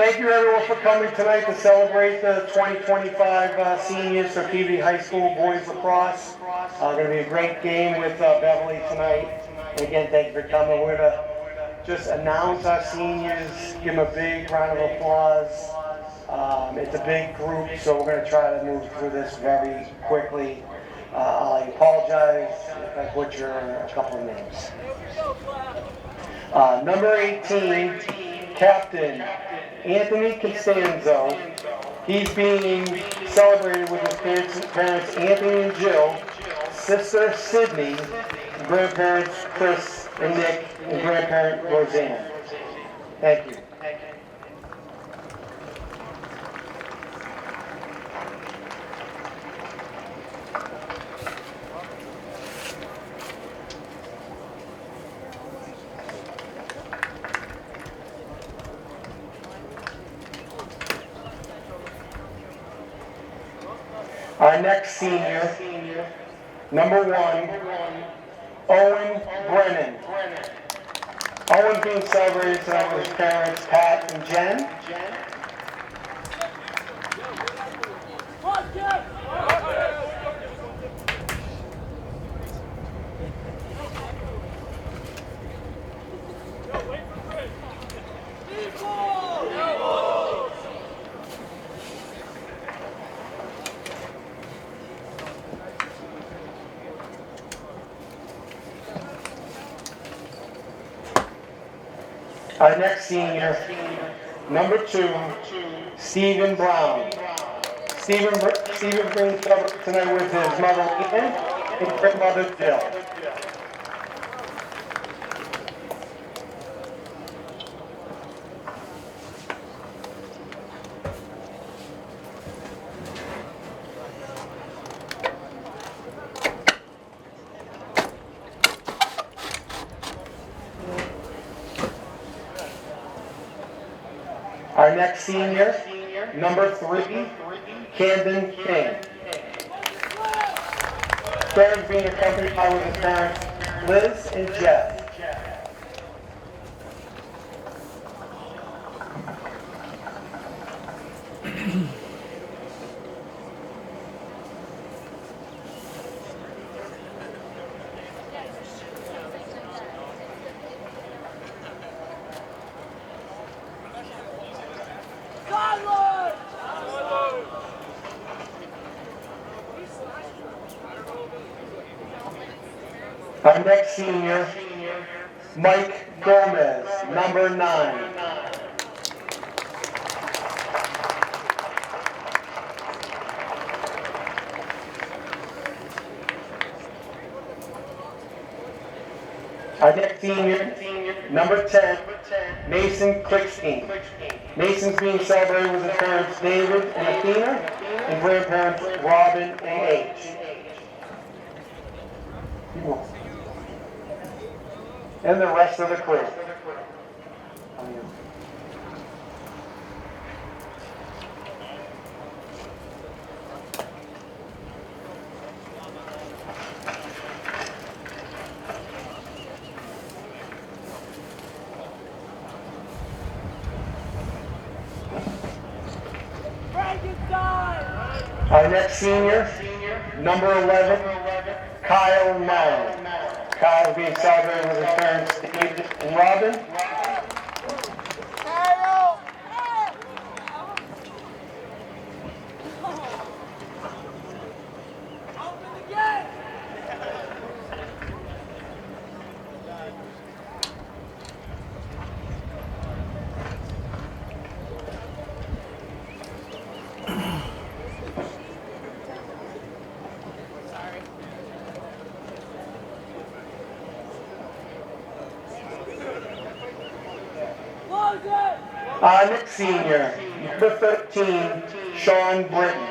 thank you everyone for coming tonight to celebrate the 2025 seniors for Peabody High School Boys Lacrosse. Going to be a great game with Beverly tonight. And again, thank you for coming. We're going to just announce our seniors, give them a big round of applause. It's a big group, so we're going to try to move through this very quickly. I apologize if I butcher a couple of names. Number 18, Captain Anthony Costanzo. He's being celebrated with his parents Anthony and Jill, sister Sydney, grandparents Chris and Nick, and grandparent Roseanne. Thank you. Our next senior, number 1, Owen Brennan. Owen's being celebrated tonight with his parents, Pat and Jen. Our next senior, number 2, Stephen Brown. Stephen brings up tonight with his mother Ian and grandmother Jill. Our next senior, number 3, Camden King. Camden's being accompanied by his parents, Liz and Jeff. Our next senior, Mike Gomez, number 9. Our next senior, number 10, Mason Klickstein. Mason's being celebrated with his parents David and Athena and grandparents Robin and H. And the rest of the crew. Our next senior, number 11, Kyle Mallon. Kyle being celebrated with his parents David and Robin. Our next senior, number 13, Sean Britton.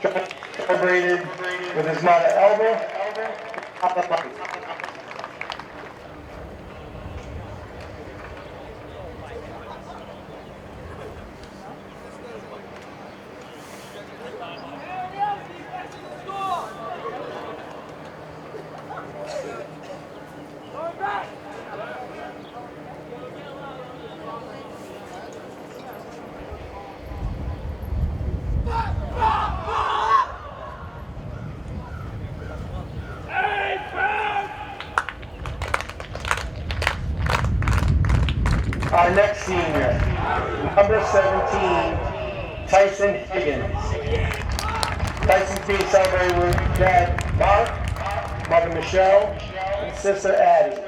Sean celebrated with his mother Elba. Our next senior, number 17, Tyson Higgins. Tyson's being celebrated with dad Mark, mother Michelle, and sister Addie.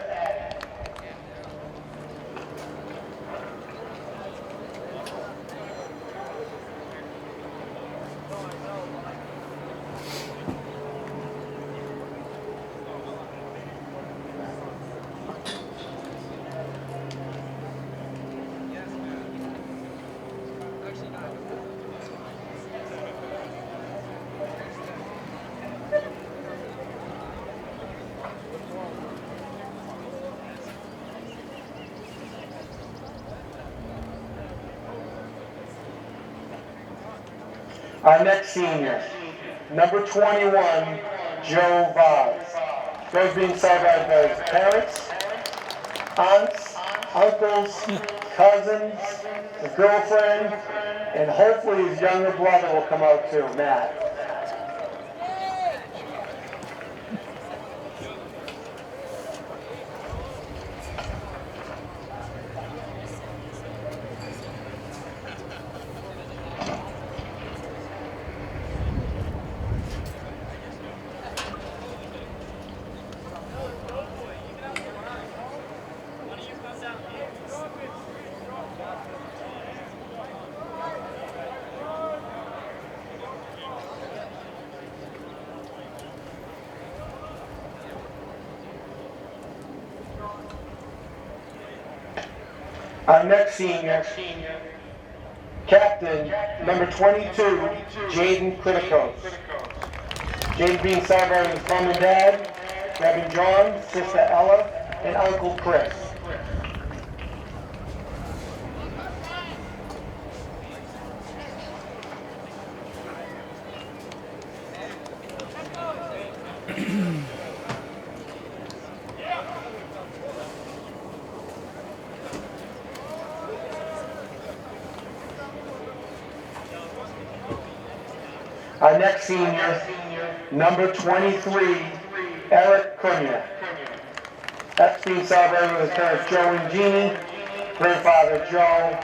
Our next senior, number 21, Joe Vaz. Joe's being celebrated by his parents, aunts, uncles, cousins, his girlfriend, and hopefully his younger brother will come out too, Matt. Our next senior, captain, number 22, Jaden Criticos. Jaden being celebrated with mom and dad, Reverend John, sister Ella, and Uncle Chris. Our next senior, number 23, Eric Cunha. That's being celebrated with his parents Joe and Jeannie, grandfather Joe,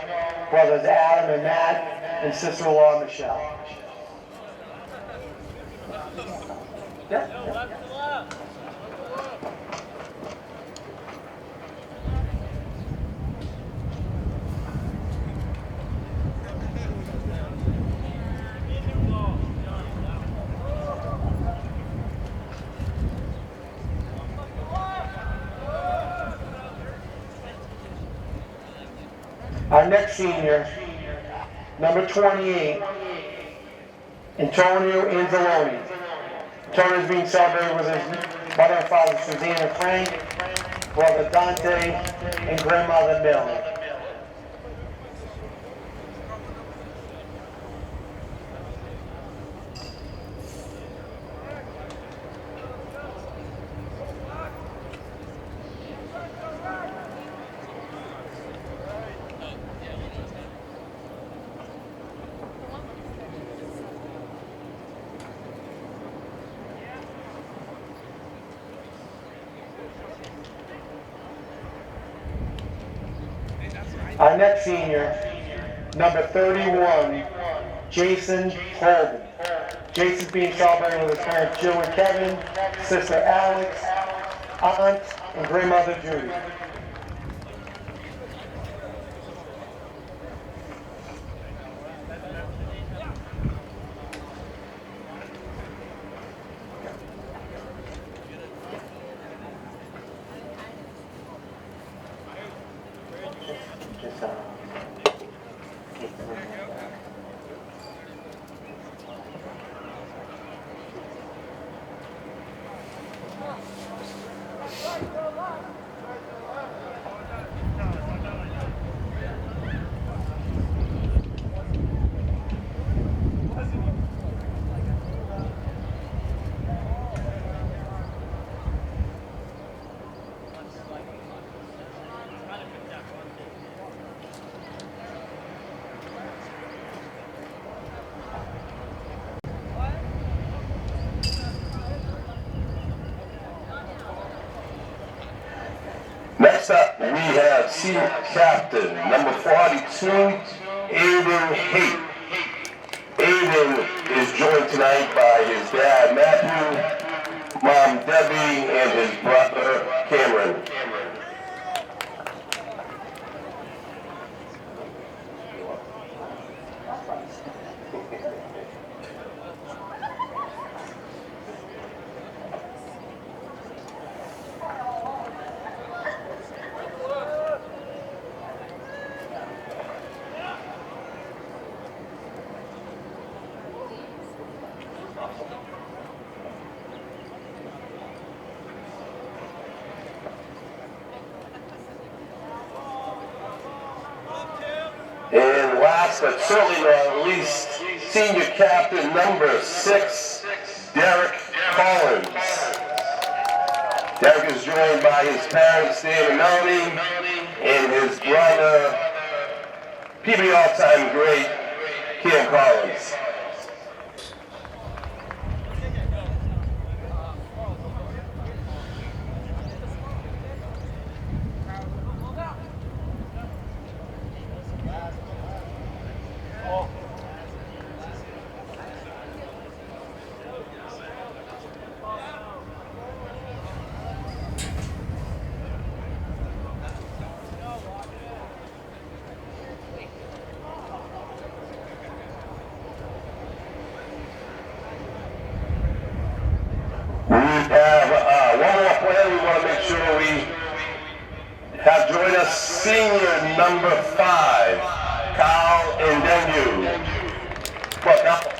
brothers Adam and Matt, and sister-in-law Michelle. Yeah. Our next senior, number 28, Antonio Anzalone. Antonio is being celebrated with his mother and father, Suzanne and Frank, brother Dante, and grandmother Millie. Our next senior, number 31, Jason Holden. Jason's being celebrated with his parents Jill and Kevin, sister Alex, aunt, and grandmother Judy. Next up, we have senior captain, number 42, Aiden Haight. Aiden is joined tonight by his dad, Matthew, mom, Debbie, and his brother, Cameron. And last but certainly not least, senior captain number 6, Derek Collins. Derek is joined by his parents, Dan and Melanie, and his brother, Peabody all-time great, Cam Collins. We have one more player we want to make sure we have join us, senior number 5, Kyle Ndenu. Well, Kyle.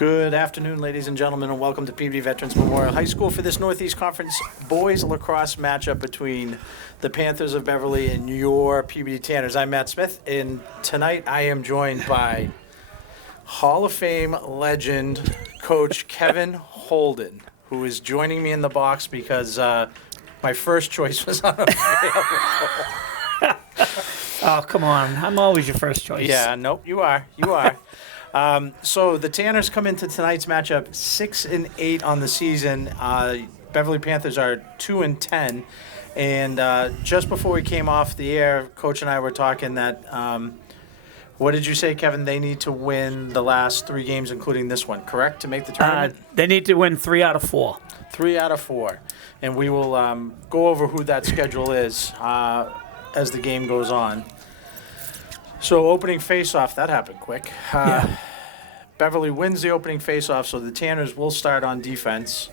Good afternoon, ladies and gentlemen, and welcome to Peabody Veterans Memorial High School for this Northeast Conference boys lacrosse matchup between the Panthers of Beverly and your Peabody Tanners. I'm Matt Smith, and tonight I am joined by Hall of Fame legend Coach Kevin Holden, who is joining me in the box because my first choice was unavailable. Oh, come on. I'm always your first choice. Yeah, nope, you are. So the Tanners come into tonight's matchup 6-8 on the season. Beverly Panthers are 2-10, and just before we came off the air, Coach and I were talking that. What did you say, Kevin? They need to win the last 3 games, including this one, correct, to make the tournament? They need to win 3 out of 4. 3 out of 4, and we will go over who that schedule is as the game goes on. So opening face-off, that happened quick. Yeah. Beverly wins the opening face-off, so the Tanners will start on defense.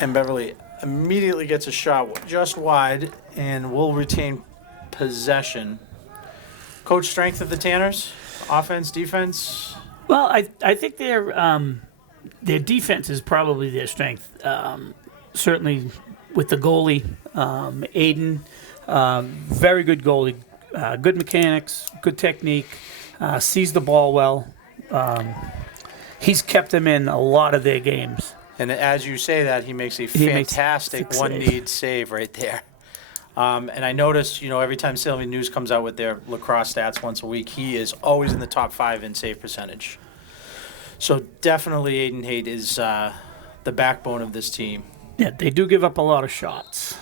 And Beverly immediately gets a shot just wide and will retain possession. Coach, strength of the Tanners? Offense, defense? Well, I think their defense is probably their strength. Certainly with the goalie, Aiden, very good goalie, good mechanics, good technique, sees the ball well. He's kept them in a lot of their games. And as you say that, he makes a fantastic one-need save right there. And I noticed, every time Sylvia News comes out with their lacrosse stats once a week, he is always in the top 5 in save percentage. So definitely Aiden Haight is the backbone of this team. Yeah, they do give up a lot of shots.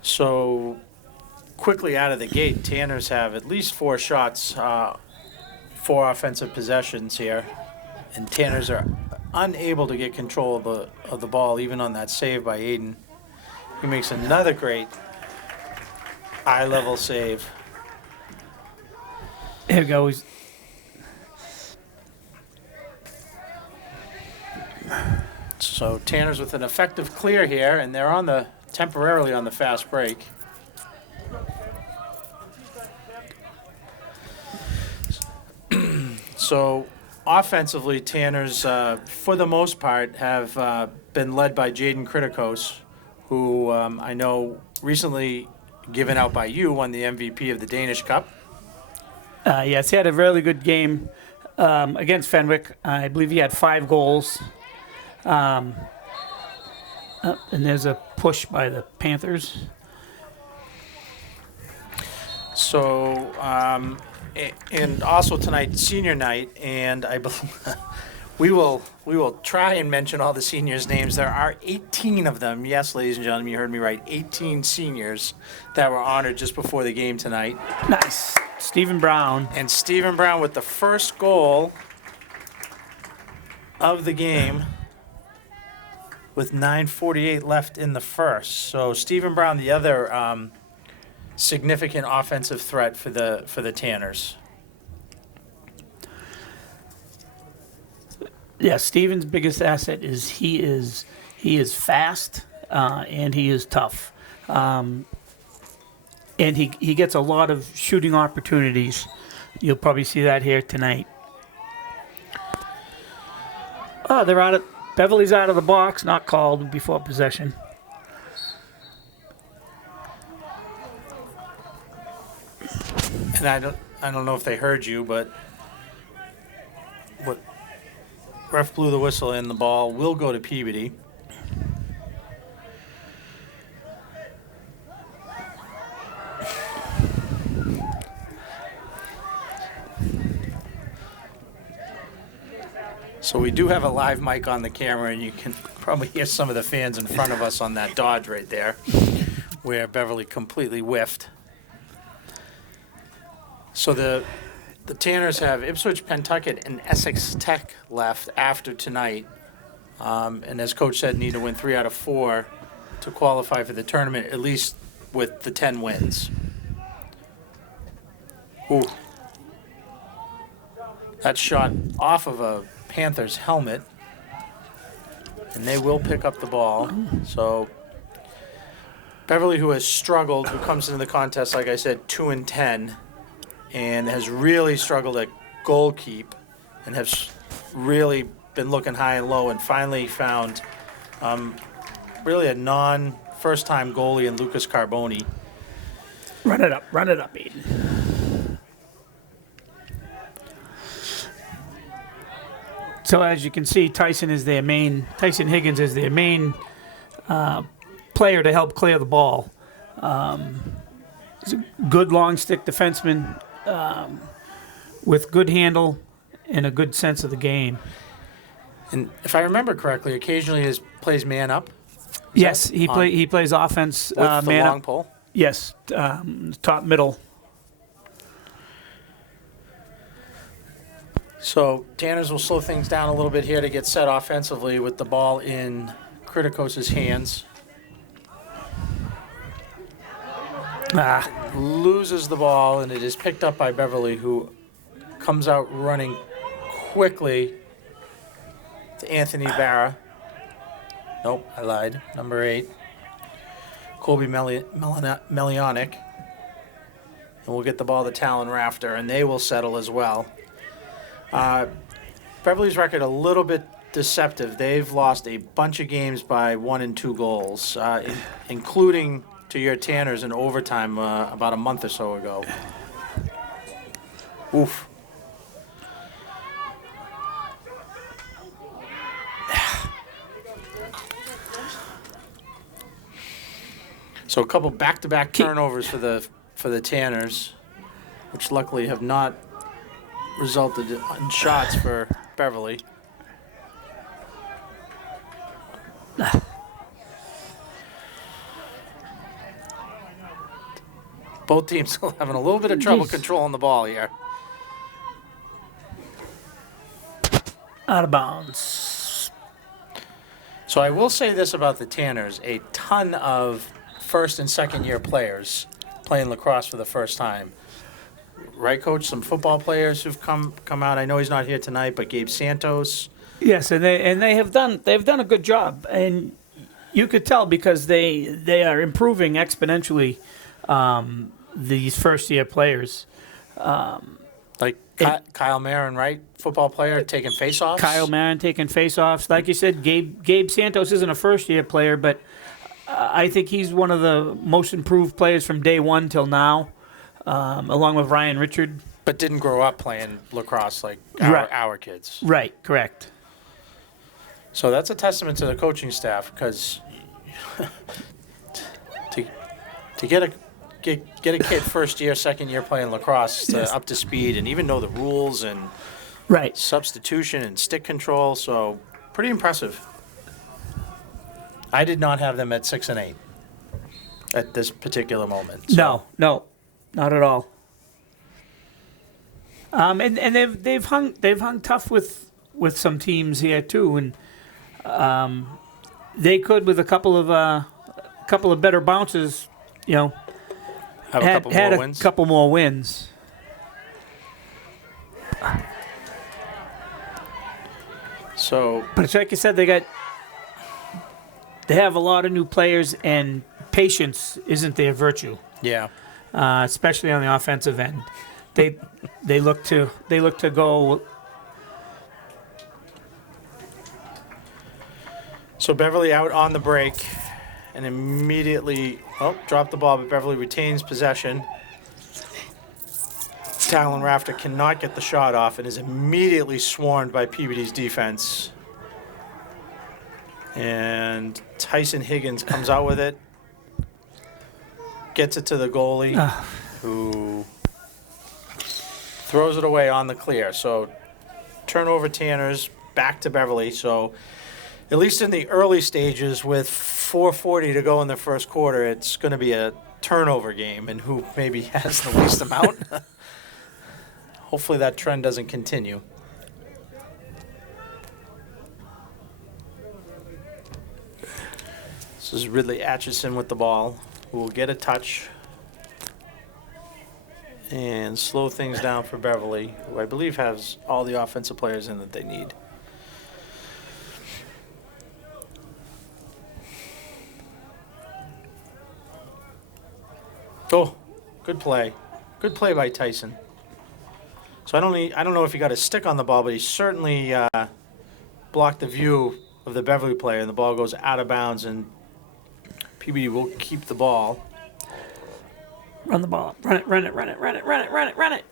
So quickly out of the gate, Tanners have at least 4 shots, 4 offensive possessions here. And Tanners are unable to get control of the ball, even on that save by Aiden. He makes another great eye-level save. There we go. So Tanners with an effective clear here, and they're temporarily on the fast break. So offensively, Tanners, for the most part, have been led by Jaden Kritikos, who I know recently given out by you won the MVP of the Danish Cup. Yes, he had a really good game against Fenwick. I believe he had 5 goals. And there's a push by the Panthers. So, and also tonight, senior night, and I believe we will try and mention all the seniors' names. There are 18 of them. Yes, ladies and gentlemen, you heard me right. 18 seniors that were honored just before the game tonight. Nice. Stephen Brown. And Stephen Brown with the first goal of the game with 9:48 left in the first. So Stephen Brown, the other significant offensive threat for the Tanners. Yeah, Stephen's biggest asset is he is fast and he is tough, and he gets a lot of shooting opportunities. You'll probably see that here tonight. Oh, they're out of Beverly's out of the box, not called before possession. And I don't know if they heard you, but what ref blew the whistle and the ball will go to Peabody. So we do have a live mic on the camera, and you can probably hear some of the fans in front of us on that dodge right there, where Beverly completely whiffed. So the Tanners have Ipswich, Pentucket, and Essex Tech left after tonight. And as Coach said, need to win 3 out of 4 to qualify for the tournament, at least with the 10 wins. Ooh. That shot off of a Panthers helmet, and they will pick up the ball. So Beverly, who has struggled, who comes into the contest, like I said, 2-10, and has really struggled at goal keep, and has really been looking high and low, and finally found really a non-first-time goalie in Lucas Carboni. Run it up, Aiden. So as you can see, Tyson Higgins is their main player to help clear the ball. He's a good long stick defenseman with good handle and a good sense of the game. And if I remember correctly, occasionally he plays man up. Yes, he plays offense With the man long up. pole. Yes, top middle. So Tanners will slow things down a little bit here to get set offensively with the ball in Kritikos' hands. Loses the ball, and it is picked up by Beverly, who comes out running quickly to Anthony Barra. Nope, I lied. Number 8. Colby Melionic. And we'll get the ball to Talon Rafter, and they will settle as well. Beverly's record a little bit deceptive. They've lost a bunch of games by 1 and 2 goals, including to your Tanners in overtime about a month or so ago. Oof. So a couple back-to-back turnovers for the Tanners, which luckily have not resulted in shots for Beverly. Both teams still having a little bit of trouble controlling the ball here. Out of bounds. So I will say this about the Tanners: a ton of first and second year players playing lacrosse for the first time. Right, Coach? Some football players who've come out. I know he's not here tonight, but Gabe Santos. Yes, and they've done a good job, and you could tell because they are improving exponentially. These first year players, Like Kyle Marin, right? Football player taking faceoffs. Kyle Marin taking faceoffs. Like you said, Gabe Santos isn't a first year player, but I think he's one of the most improved players from day one till now, along with Ryan Richard. But didn't grow up playing lacrosse like our kids. Right, correct. So that's a testament to the coaching staff, because to get a kid first year, second year playing lacrosse up to speed and even know the rules and Right. substitution and stick control, so pretty impressive. I did not have them at 6 and 8 at this particular moment. So. No, not at all. And they've hung tough with some teams here too, and they could, with a couple of better bounces, Have a couple more wins. So, But it's like you said, they have a lot of new players, and patience isn't their virtue, yeah. especially on the offensive end. They look to go. So Beverly out on the break and immediately dropped the ball, but Beverly retains possession. Talon Rafter cannot get the shot off and is immediately swarmed by Peabody's defense. And Tyson Higgins comes out with it, gets it to the goalie, who throws it away on the clear. So turnover Tanners, back to Beverly. So at least in the early stages, with 4:40 to go in the first quarter, it's going to be a turnover game, and who maybe has the least amount. Hopefully that trend doesn't continue. This is Ridley Atchison with the ball, who will get a touch and slow things down for Beverly, who I believe has all the offensive players in that they need. Oh, good play. Good play by Tyson. So I don't know if he got a stick on the ball, but he certainly blocked the view of the Beverly player, and the ball goes out of bounds, and Peabody will keep the ball. Run the ball. Run it, run it, run it, run it, run it, run it, run it.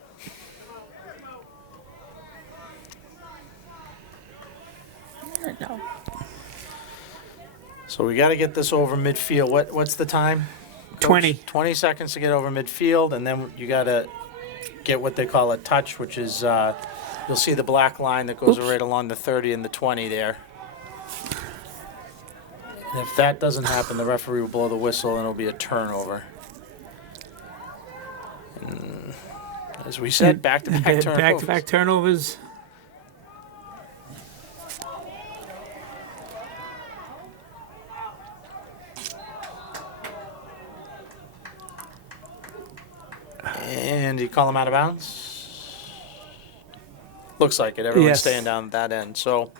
No. So we got to get this over midfield. What's the time? Coach? 20. 20 seconds to get over midfield, and then you got to get what they call a touch, which is you'll see the black line that goes right along the 30 and the 20 there. And if that doesn't happen, the referee will blow the whistle and it'll be a turnover. And as we said, back-to-back turnovers. Back-to-back turnovers. And you call him out of bounds? Looks like it. Everyone's Yes. staying down that end. So,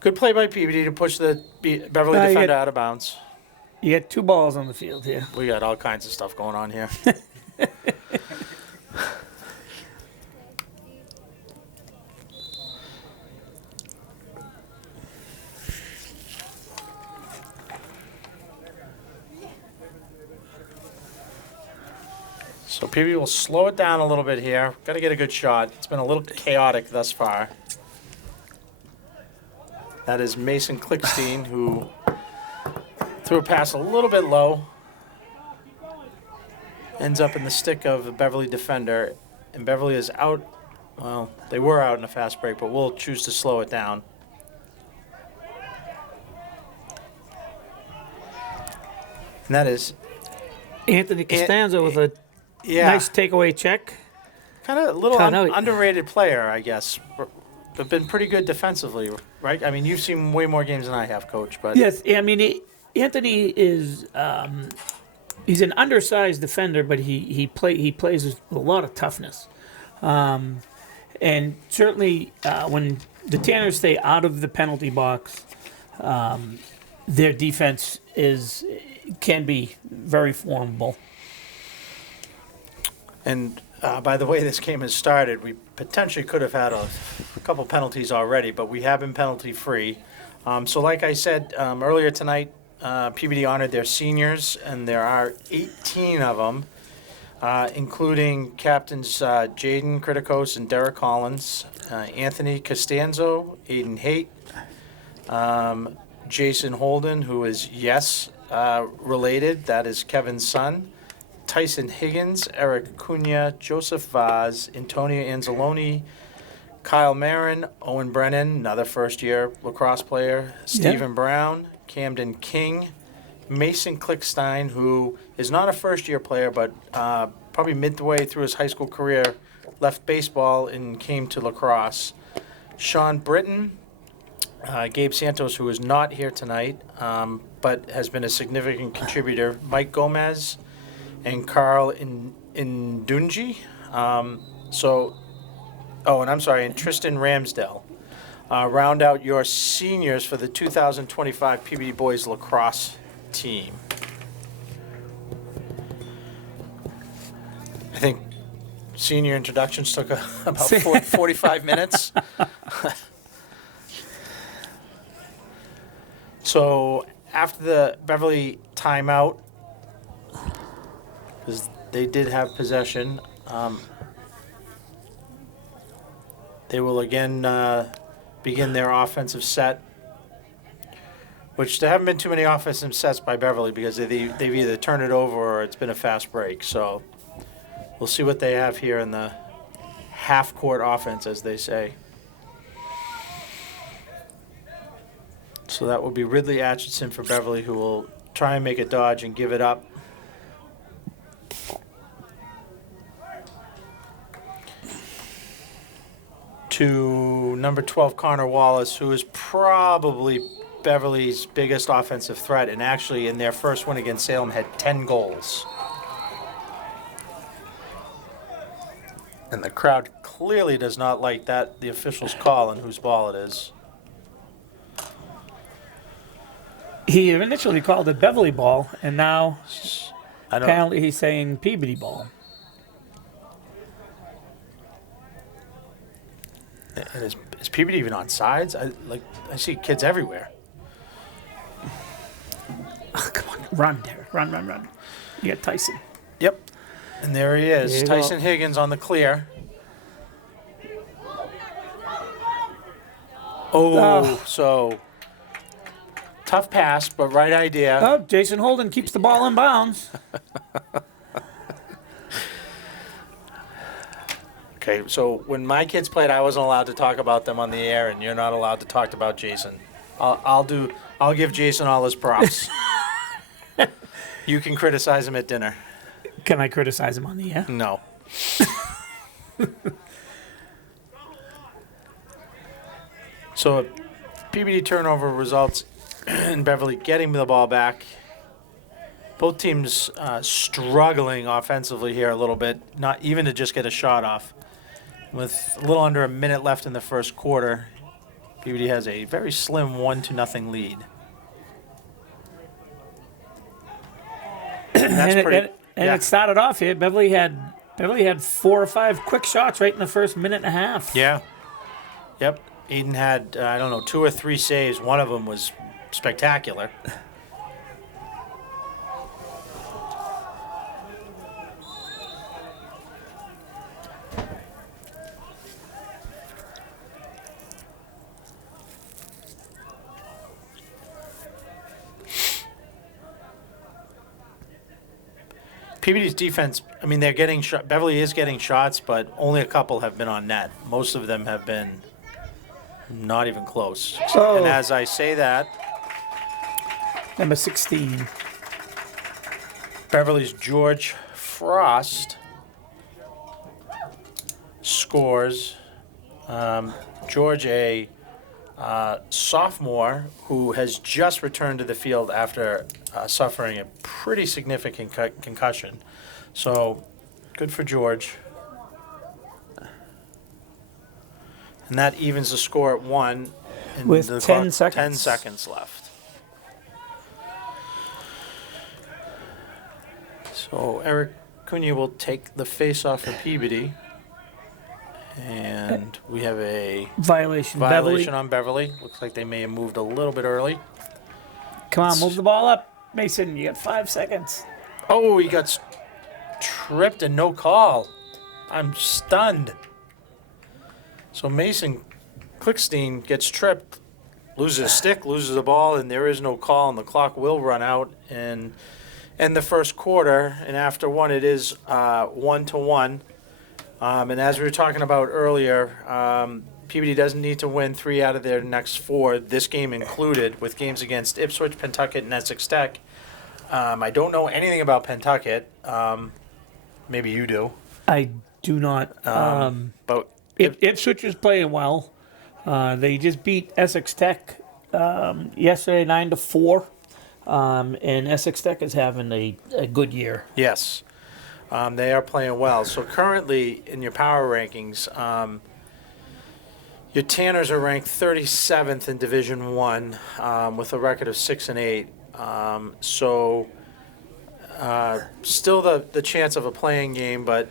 good play by Peabody to push the Beverly defender out of bounds. You got 2 balls on the field here. We got all kinds of stuff going on here. So Peabody will slow it down a little bit here. Got to get a good shot. It's been a little chaotic thus far. That is Mason Klickstein, who threw a pass a little bit low. Ends up in the stick of the Beverly defender. And Beverly is out. Well, they were out in a fast break, but we'll choose to slow it down. And that is Anthony Costanzo with a nice takeaway check. Kind of a little Cut out. underrated player, I guess. But been pretty good defensively, right? I mean, you've seen way more games than I have, Coach. But Yes, I mean, Anthony is he's an undersized defender, but he plays with a lot of toughness. And certainly when the Tanners stay out of the penalty box, their defense can be very formidable. And by the way this game has started, we potentially could have had a couple penalties already, but we have been penalty-free. So like I said earlier tonight, Peabody honored their seniors, and there are 18 of them, including captains Jaden Kritikos and Derek Collins, Anthony Costanzo, Aiden Haight, Jason Holden, who is related, that is Kevin's son, Tyson Higgins, Eric Cunha, Joseph Vaz, Antonio Anzalone, Kyle Marin, Owen Brennan, another first-year lacrosse player, Stephen Brown, Camden King, Mason Klickstein, who is not a first-year player, but probably midway through his high school career, left baseball and came to lacrosse, Sean Britton, Gabe Santos, who is not here tonight, but has been a significant contributor, Mike Gomez, and Carl Indunji. And I'm sorry, and Tristan Ramsdale. Round out your seniors for the 2025 Peabody Boys Lacrosse team. I think senior introductions took about 45 minutes. So after the Beverly timeout, because they did have possession, they will again begin their offensive set, which there haven't been too many offensive sets by Beverly because they've either turned it over or it's been a fast break. So we'll see what they have here in the half-court offense, as they say. So that will be Ridley Atchison for Beverly, who will try and make a dodge and give it up. To number 12, Connor Wallace, who is probably Beverly's biggest offensive threat, and actually in their first win against Salem had 10 goals. And the crowd clearly does not like that, the officials call and whose ball it is. He initially called it Beverly ball, and now I don't. Apparently, he's saying Peabody ball. And is Peabody even on sides? I see kids everywhere. Oh, come on, run, Derek, run. You got Tyson. Yep. And there he is, There you Tyson go. Higgins on the clear. Oh, so tough pass, but right idea. Oh, Jason Holden keeps the ball in bounds. Okay, so when my kids played, I wasn't allowed to talk about them on the air, and you're not allowed to talk about Jason. I'll give Jason all his props. You can criticize him at dinner. Can I criticize him on the air? No. So, Peabody turnover results in Beverly getting the ball back. Both teams struggling offensively here a little bit, not even to just get a shot off. With a little under a minute left in the first quarter, Peabody has a very slim 1-0 lead. And that's pretty. And yeah. it started off here. Beverly had 4 or 5 quick shots right in the first minute and a half. Yeah. Yep. Aiden had 2 or 3 saves. One of them was spectacular. Peabody's defense, I mean, they're getting Beverly is getting shots, but only a couple have been on net. Most of them have been not even close. Oh. And as I say that, Number 16. Beverly's George Frost scores. George, a sophomore who has just returned to the field after suffering a pretty significant concussion. So, good for George. And that evens the score at 1. And With the 10 clock- seconds. 10 seconds left. So, Eric Cunha will take the face-off for Peabody. And we have a Violation. violation Beverly. on Beverly. Looks like they may have moved a little bit early. Come on, move the ball up. Mason, you got 5 seconds. Oh, he got tripped and no call. I'm stunned. So Mason Klickstein gets tripped, loses a stick, loses the ball, and there is no call, and the clock will run out in the first quarter. And after 1, it is 1-1. And as we were talking about earlier, Peabody doesn't need to win 3 out of their next 4, this game included, with games against Ipswich, Pentucket, and Essex Tech. I don't know anything about Pentucket. Maybe you do. I do not. But Ipswich is playing well. They just beat Essex Tech yesterday 9-4. And Essex Tech is having a good year. yes, they are playing well. So currently in your power rankings, your Tanners are ranked 37th in Division 1 with a record of 6-8. So still the chance of a playing game, but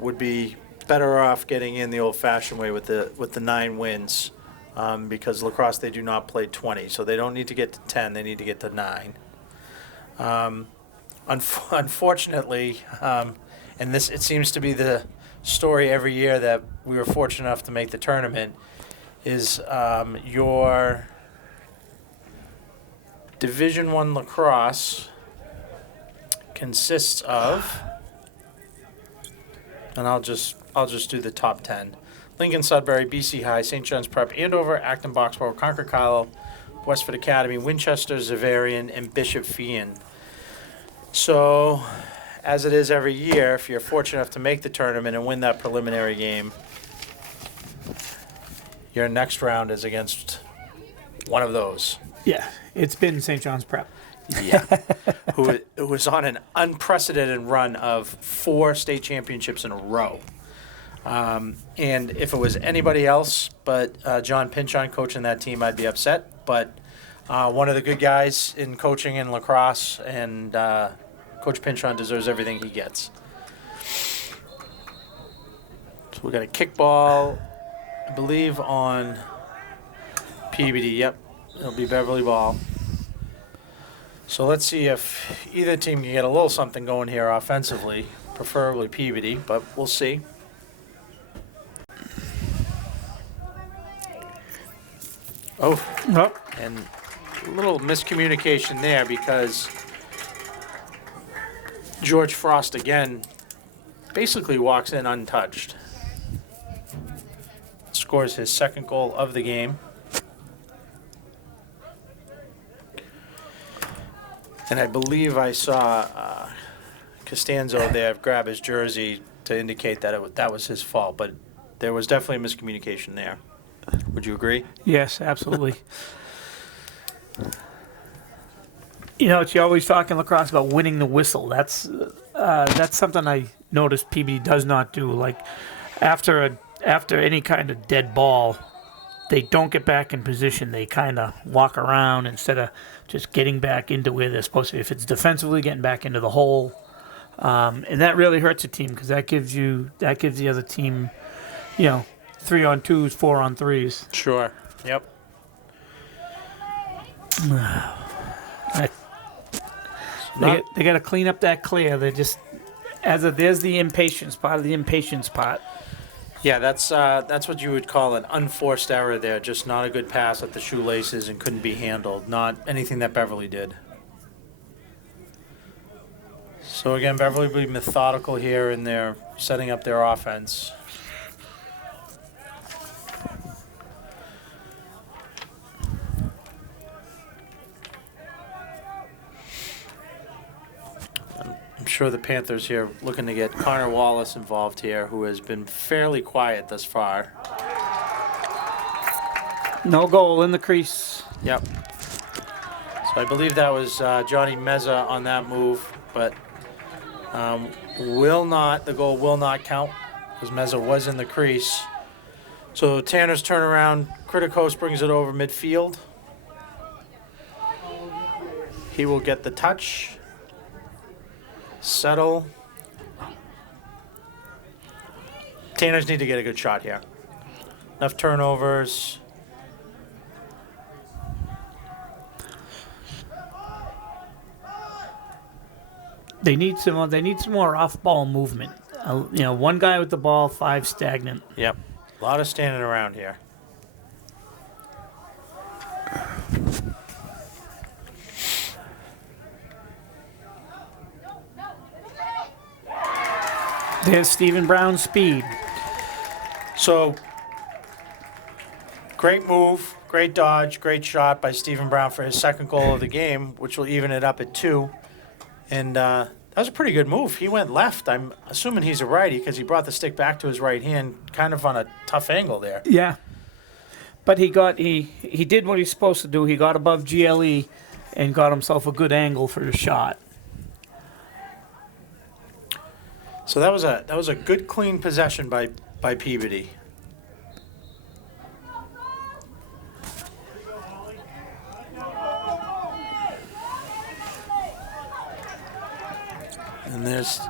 would be better off getting in the old-fashioned way with the 9 wins, because Lacrosse, they do not play 20, so they don't need to get to 10, they need to get to 9. Unfortunately, and this, it seems to be the story every year that we were fortunate enough to make the tournament, is your Division 1 lacrosse consists of, and I'll just do the top 10. Lincoln Sudbury, BC High, St. John's Prep, Andover, Acton Boxborough, Concord Carlisle, Westford Academy, Winchester, Xaverian, and Bishop Fian. So, as it is every year, if you're fortunate enough to make the tournament and win that preliminary game, your next round is against one of those. Yeah, it's been St. John's Prep. Yeah. who was on an unprecedented run of 4 state championships in a row. And if it was anybody else but John Pinchon coaching that team, I'd be upset. But one of the good guys in coaching in lacrosse and Coach Pinchon deserves everything he gets. So we got a kickball, I believe, on Peabody. Yep, it'll be Beverly ball. So let's see if either team can get a little something going here offensively, preferably Peabody, but we'll see. Oh, and a little miscommunication there because George Frost again basically walks in untouched. Scores his second goal of the game. And I believe I saw Costanzo there grab his jersey to indicate that that was his fault, but there was definitely a miscommunication there. Would you agree? Yes, absolutely. You know, you always talk in lacrosse about winning the whistle. That's something I noticed Peabody does not do. Like after any kind of dead ball, they don't get back in position. They kind of walk around instead of just getting back into where they're supposed to be. If it's defensively, getting back into the hole, and that really hurts a team because that gives the other team, 3-on-2s, 4-on-3s. Sure. Yep. They got to clean up that clear. They're just there's the impatience part of the impatience part. Yeah, that's what you would call an unforced error there. Just not a good pass at the shoelaces and couldn't be handled. Not anything that Beverly did. So again, Beverly will be methodical here in their setting up their offense. I'm sure the Panthers here looking to get Connor Wallace involved here, who has been fairly quiet thus far. No goal in the crease. Yep. So I believe that was Johnny Meza on that move, but the goal will not count because Meza was in the crease. So Tanner's turnaround, Kritikos brings it over midfield. He will get the touch. Settle. Tanners need to get a good shot here. Enough turnovers. They need some more off-ball movement. One guy with the ball, 5 stagnant. Yep. A lot of standing around here. There's Stephen Brown's speed. So, great move, great dodge, great shot by Stephen Brown for his second goal of the game, which will even it up at 2. And that was a pretty good move. He went left. I'm assuming he's a righty because he brought the stick back to his right hand, kind of on a tough angle there. Yeah. But he did what he's supposed to do. He got above GLE and got himself a good angle for his shot. So that was a good clean possession by Peabody. And there's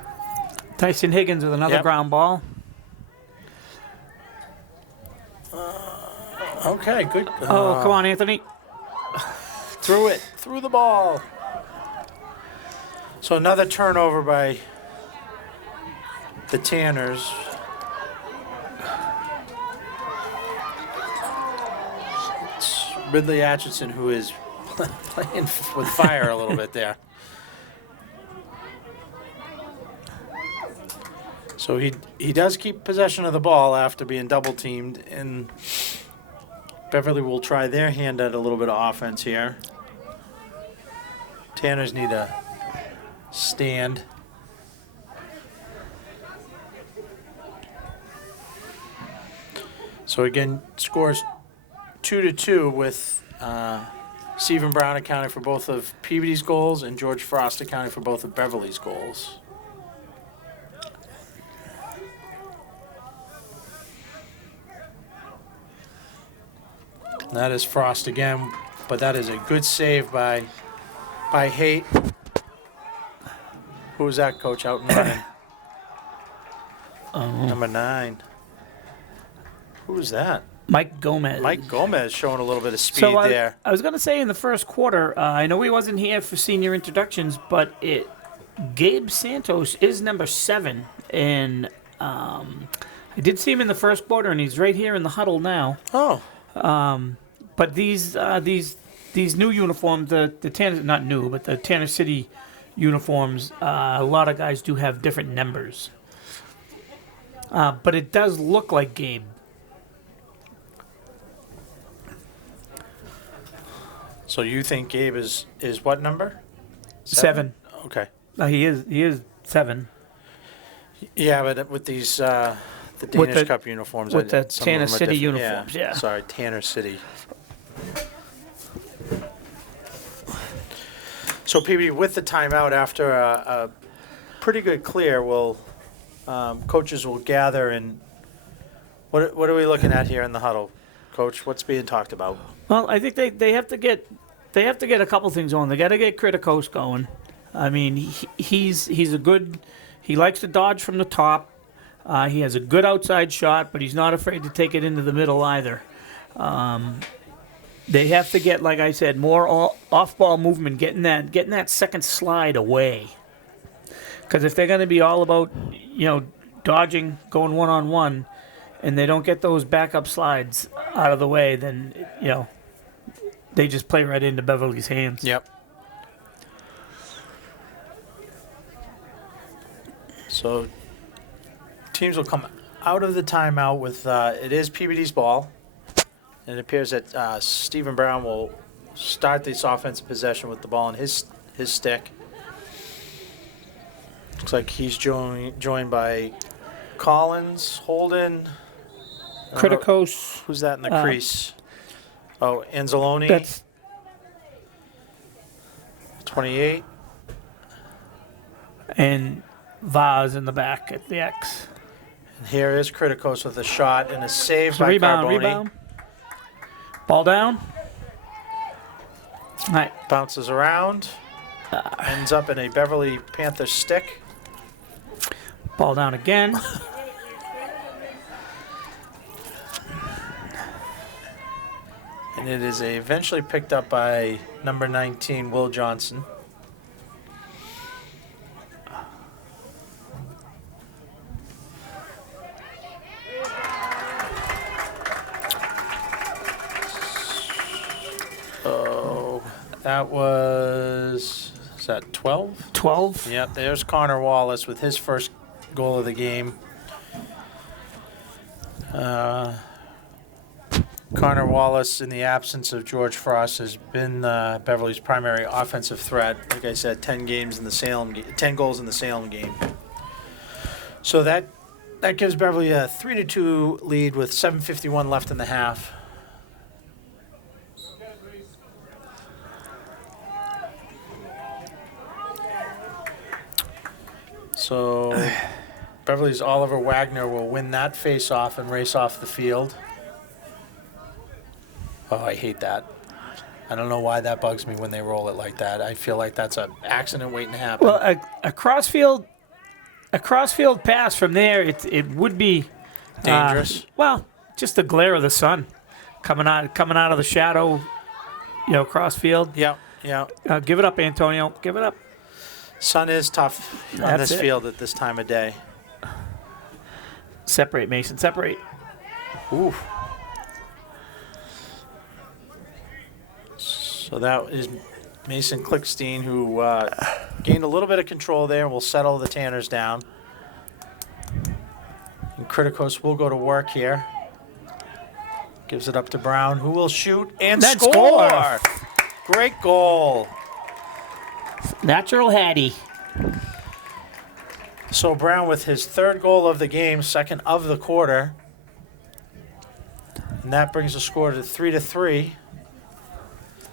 Tyson Higgins with another ground ball. Okay, good. Oh, come on, Anthony. Threw the ball. So another turnover by the Tanners. It's Ridley Atchison who is playing with fire a little bit there. So he does keep possession of the ball after being double teamed, and Beverly will try their hand at a little bit of offense here. Tanners need a stand. So again, scores 2-2 with Stephen Brown accounting for both of Peabody's goals and George Frost accounting for both of Beverly's goals. That is Frost again, but that is a good save by Haight. Who was that, Coach, out and running? Number 9. Who was that? Mike Gomez. Mike Gomez showing a little bit of speed So there. I was going to say in the first quarter, I know he wasn't here for senior introductions, but Gabe Santos is number 7, and I did see him in the first quarter, and he's right here in the huddle now. Oh, But these new uniforms, the Tanner, not new, but the Tanner City uniforms, a lot of guys do have different numbers. But it does look like Gabe. so you think Gabe is what number? 7. Okay. He is 7. Yeah, but with these the Danish the- Cup uniforms, with the some of Tanner them are City different. uniforms, yeah. Sorry, Tanner City. So Peabody, with the timeout after a pretty good clear, coaches will gather and what are we looking at here in the huddle, Coach? What's being talked about? Well, I think they have to get a couple things on. They got to get Kritikos going. I mean, he's a good. He likes to dodge from the top. He has a good outside shot, but he's not afraid to take it into the middle either. They have to get, like I said, more off-ball movement, getting that second slide away. Because if they're going to be all about, dodging, going one-on-one, and they don't get those backup slides out of the way, then, they just play right into Beverly's hands. Yep. So teams will come out of the timeout with it is Peabody's ball. And it appears that Stephen Brown will start this offensive possession with the ball in his stick. Looks like he's joined by Collins, Holden. Kritikos. Who's that in the crease? Oh, Anzalone. That's 28. and Vaz in the back at the X. And here is Kritikos with a shot and a save by Rebound. Carboni. Ball down. All right. Bounces around. Ends up in a Beverly Panthers stick. Ball down again. And it is eventually picked up by number 19, Will Johnson. So that was, is that 12? 12. Yep, there's Connor Wallace with his first goal of the game. Connor Wallace, in the absence of George Frost, has been Beverly's primary offensive threat. Like I said, 10 goals in the Salem game. So that gives Beverly a 3-2 lead with 7:51 left in the half. So Beverly's Oliver Wagner will win that face-off and race off the field. Oh, I hate that. I don't know why that bugs me when they roll it like that. I feel like that's an accident waiting to happen. Well, a crossfield pass from there, it would be Dangerous. Just the glare of the sun coming out of the shadow, crossfield. Yeah. Give it up, Antonio. Give it up. Sun is tough on That's this it. field at this time of day. Separate, Mason. Separate. Ooh. So that is Mason Klickstein, who gained a little bit of control there and will settle the Tanners down. And Kritikos will go to work here. Gives it up to Brown, who will shoot and score. Great goal. Natural Hattie. So Brown with his third goal of the game, second of the quarter. And that brings the score to 3-3.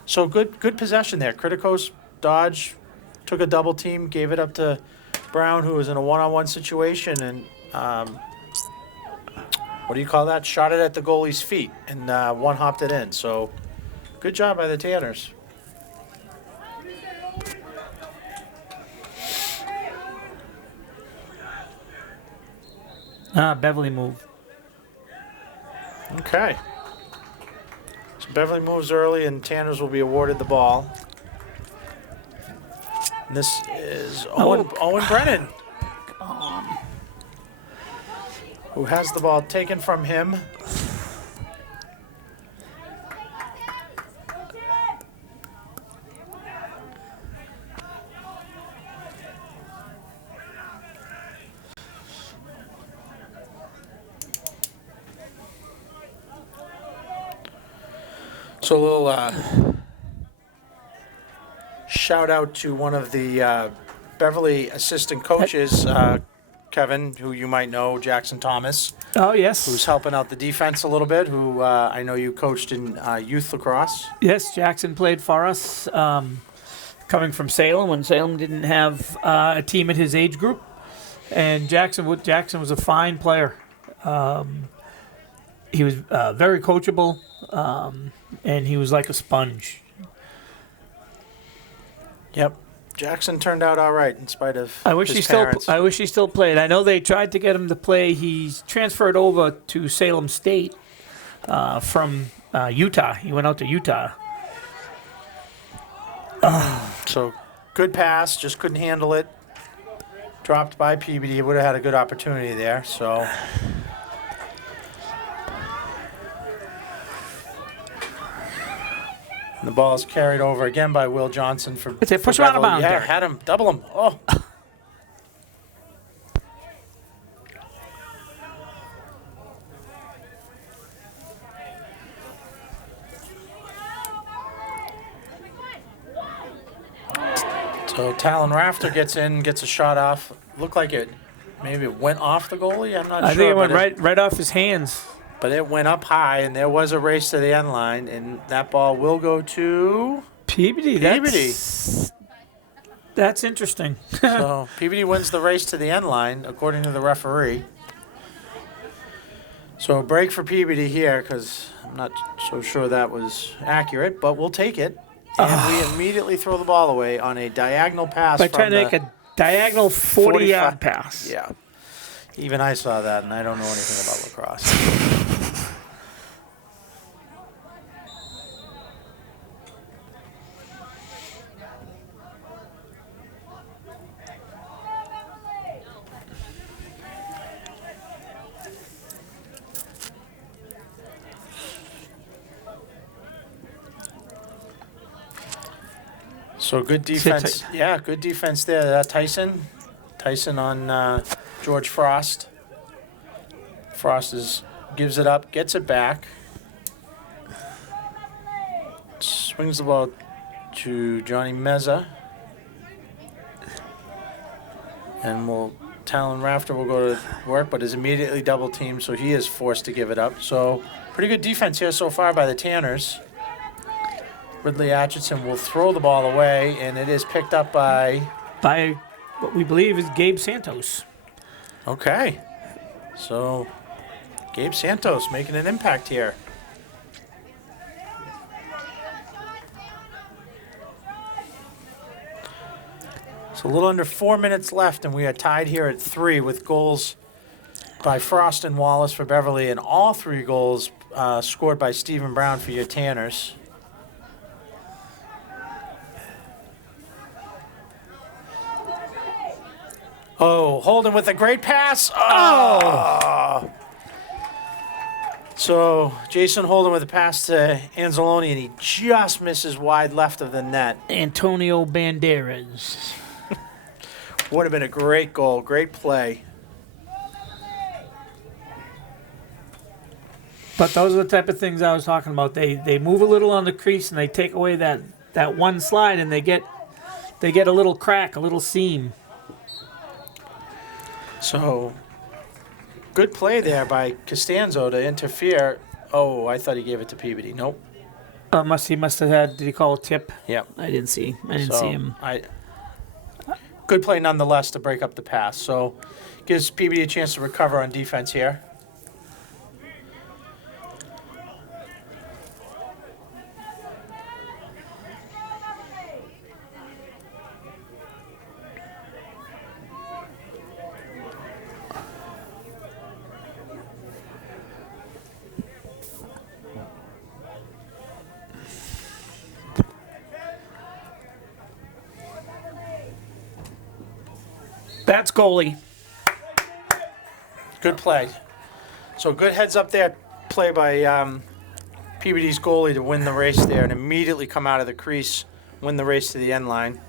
So good possession there. Kritikos dodge, took a double team, gave it up to Brown, who was in a one-on-one situation, and what do you call that? Shot it at the goalie's feet and one-hopped it in. So good job by the Tanners. Beverly moved. Okay. So Beverly moves early, and Tanners will be awarded the ball. And this is Owen Brennan, who has the ball taken from him. So a little shout out to one of the Beverly assistant coaches, Kevin, who you might know, Jackson Thomas, Oh, yes. who's helping out the defense a little bit, who I know you coached in youth lacrosse. Yes, Jackson played for us, coming from Salem when Salem didn't have a team at his age group. And Jackson was a fine player. He was very coachable, and he was like a sponge. Yep. Jackson turned out all right in spite of I wish his he still. parents. I wish he still played. I know they tried to get him to play. He's transferred over to Salem State from Utah. He went out to Utah. So good pass, just couldn't handle it. Dropped by Peabody. Would have had a good opportunity there. So. And the ball is carried over again by Will Johnson for. It's a for push him out of Beverly. bounds, Yeah, Derek. had him, double him. Oh. So Talon Rafter gets in, gets a shot off. Looked like it, maybe it went off the goalie. I'm not sure. I think it went but right off his hands. But it went up high, and there was a race to the end line, and that ball will go to Peabody. That's interesting. so Peabody wins the race to the end line, according to the referee. So a break for Peabody here, because I'm not so sure that was accurate, but we'll take it. And we immediately throw the ball away on a diagonal pass. By from trying to the make a diagonal 40-yard pass. Yeah. Even I saw that, and I don't know anything about lacrosse. So good defense. Yeah, good defense there. Tyson on George Frost. Frost gives it up, gets it back. Swings the ball to Johnny Meza. And Talon Rafter will go to work, but is immediately double teamed, so he is forced to give it up. So pretty good defense here so far by the Tanners. Ridley Atchison will throw the ball away, and it is picked up by what we believe is Gabe Santos. Okay. So Gabe Santos making an impact here. So a little under 4 minutes left, and we are tied here at 3 with goals by Frost and Wallace for Beverly, and all 3 goals scored by Stephen Brown for your Tanners. Oh, Holden with a great pass. Oh! So Jason Holden with a pass to Anzalone, and he just misses wide left of the net. Antonio Banderas. Would have been a great goal, great play. But those are the type of things I was talking about. They move a little on the crease and they take away that one slide, and they get a little crack, a little seam. So good play there by Costanzo to interfere. Oh, I thought he gave it to Peabody. Nope. He must have had. Did he call a tip? Yep. I didn't see So him. Good play nonetheless to break up the pass. So gives Peabody a chance to recover on defense here. That's goalie. Good play. So good heads up there play by Peabody's goalie to win the race there and immediately come out of the crease, win the race to the end line.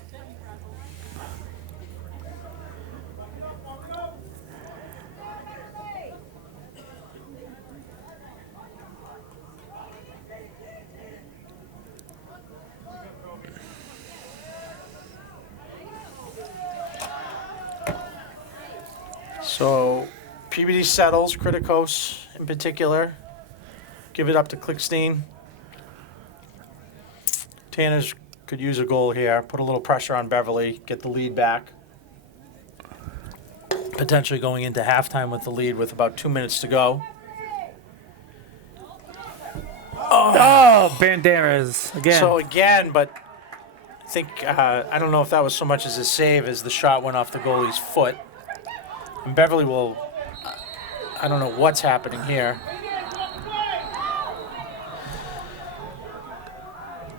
So Peabody settles, Kritikos in particular. Give it up to Klickstein. Tanners could use a goal here. Put a little pressure on Beverly. Get the lead back. Potentially going into halftime with the lead with about 2 minutes to go. Oh, Banderas again. So again, but I think, I don't know if that was so much as a save as the shot went off the goalie's foot. And Beverly will, I don't know what's happening here.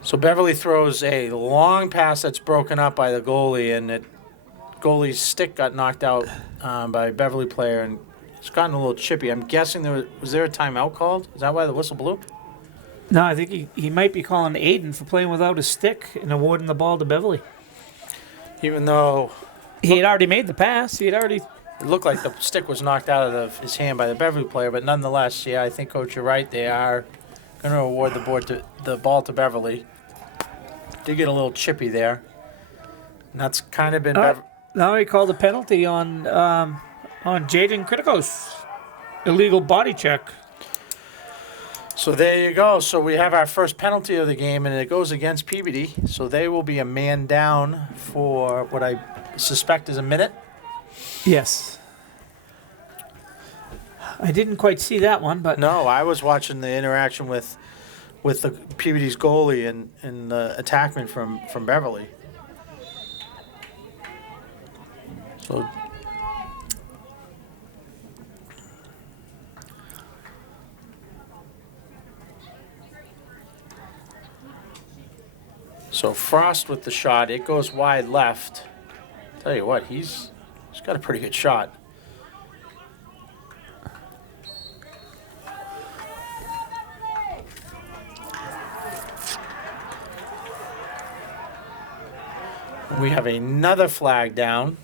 So Beverly throws a long pass that's broken up by the goalie, and goalie's stick got knocked out by a Beverly player, and it's gotten a little chippy. I'm guessing was there a timeout called? Is that why the whistle blew? No, I think he might be calling Aiden for playing without his stick and awarding the ball to Beverly. Even though He had already made the pass. It looked like the stick was knocked out of his hand by the Beverly player, but nonetheless, yeah, I think, Coach, you're right. They are going to award the ball to Beverly. Did get a little chippy there. And that's kind of been Now he called a penalty on Jaden Kritikos. Illegal body check. So there you go. So we have our first penalty of the game, and it goes against Peabody. So they will be a man down for what I suspect is a minute. Yes. I didn't quite see that one, but No, I was watching the interaction with the Peabody's goalie and the attackman from Beverly. So Frost with the shot. It goes wide left. Tell you what, he's got a pretty good shot. We have another flag down.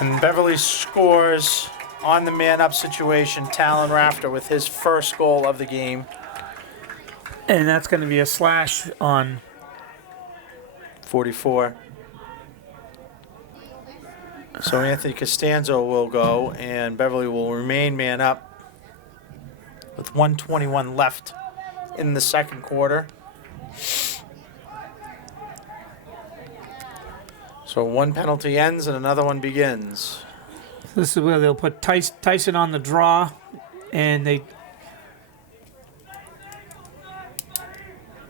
And Beverly scores on the man-up situation. Talon Rafter with his first goal of the game. and that's going to be a slash on 44. So Anthony Costanzo will go, and Beverly will remain man up with 1:21 left in the second quarter. So one penalty ends and another one begins. This is where they'll put Tyson on the draw, and they,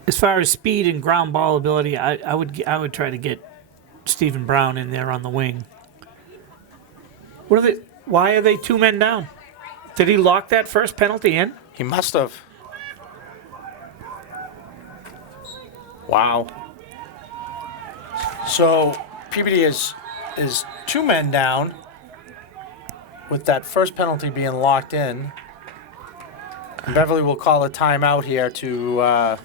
as far as speed and ground ball ability, I would try to get Stephen Brown in there on the wing. What are they? Why are they two men down? Did he lock that first penalty in? He must have. Wow. So Peabody is two men down with that first penalty being locked in. And Beverly will call a timeout here to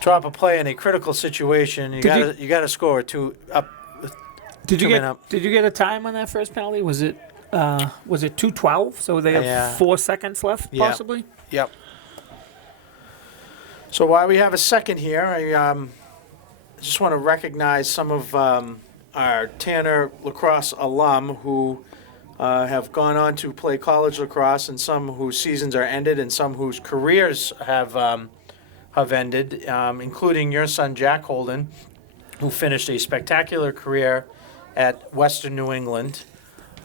drop a play in a critical situation. You got to score two up. Did you Two men up. Did you get a time on that first penalty? Was it 2:12? So they have Yeah. 4 seconds left, Yeah. possibly. Yep. So while we have a second here, I just want to recognize some of our Tanner Lacrosse alum who have gone on to play college lacrosse, and some whose seasons are ended, and some whose careers have ended, including your son Jack Holden, who finished a spectacular career at Western New England.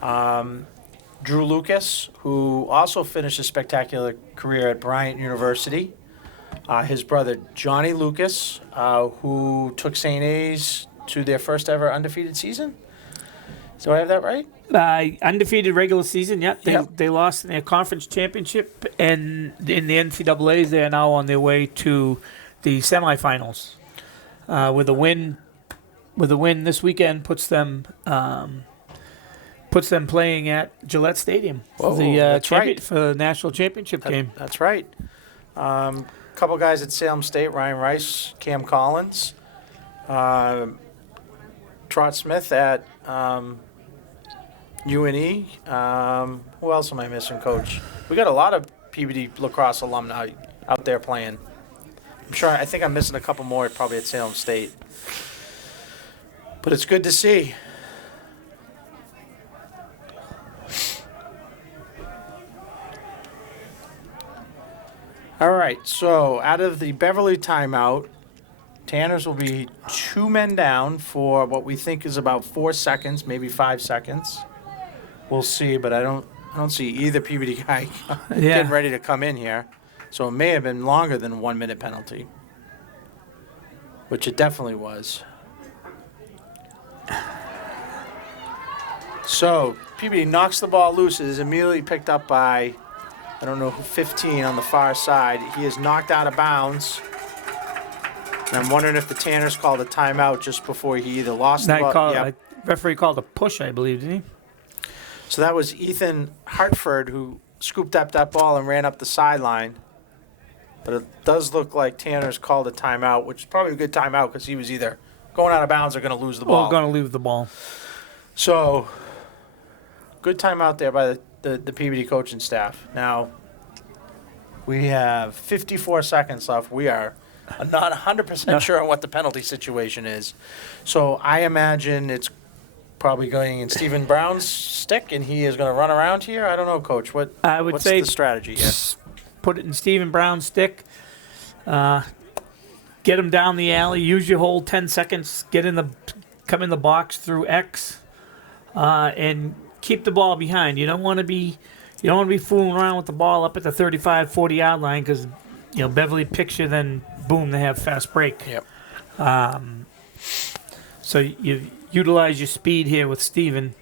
Drew Lucas, who also finished a spectacular career at Bryant University. His brother Johnny Lucas, who took St. A's to their first ever undefeated season. Do I have that right? Undefeated regular season. Yep. Yep. They lost in their conference championship, and in the NCAA's, they are now on their way to the semifinals. With a win this weekend puts them playing at Gillette Stadium for Whoa, the that's right. for the national championship game. That's right. Couple guys at Salem State, Ryan Rice, Cam Collins, Trot Smith at UNE. Who else am I missing, Coach? We got a lot of Peabody lacrosse alumni out there playing. I think I'm missing a couple more probably at Salem State. But it's good to see. All right, so out of the Beverly timeout, Tanners will be 2 men down for what we think is about 4 seconds, maybe 5 seconds. We'll see, but I don't see either Peabody guy getting ready to come in here. So it may have been longer than 1 minute penalty, which it definitely was. So Peabody knocks the ball loose. It is immediately picked up by, I don't know, 15 on the far side. He is knocked out of bounds. And I'm wondering if the Tanners called a timeout just before he either lost the ball. Referee called a push, I believe, didn't he? So that was Ethan Hartford who scooped up that ball and ran up the sideline. But it does look like Tanners called a timeout, which is probably a good timeout because he was either going out of bounds or going to lose the ball. Or going to lose the ball. So, good timeout there by the Peabody coaching staff. Now, we have 54 seconds left. We are not 100% sure on what the penalty situation is. So, I imagine it's probably going in Stephen Brown's stick, and he is going to run around here. I don't know, Coach. What's the strategy here? Put it in Stephen Brown's stick. Get him down the alley. Use your whole 10 seconds. Come in the box through X, and keep the ball behind. You don't want to be fooling around with the ball up at the 35, 40 yard line because Beverly picks you, then boom, they have fast break. Yep. So you utilize your speed here with Steven.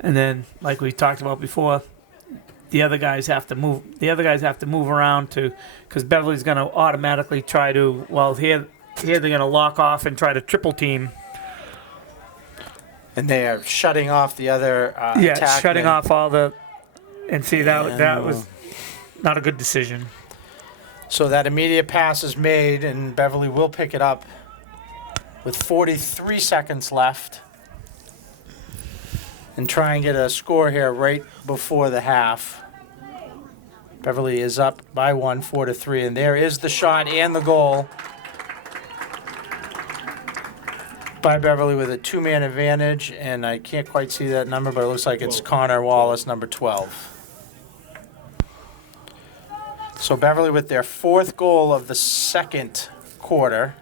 And then, like we talked about before, the other guys have to move. The other guys have to move around because Beverly's going to automatically try to. Well, here they're going to lock off and try to triple team. And they are shutting off the other attackmen. Shutting off all the. And see that was not a good decision. So that immediate pass is made, and Beverly will pick it up with 43 seconds left. And try and get a score here right before the half. Beverly is up by 1, 4-3, and there is the shot and the goal by Beverly with a 2-man advantage, and I can't quite see that number, but it looks like it's Connor Wallace, number 12. So Beverly with their 4th goal of the second quarter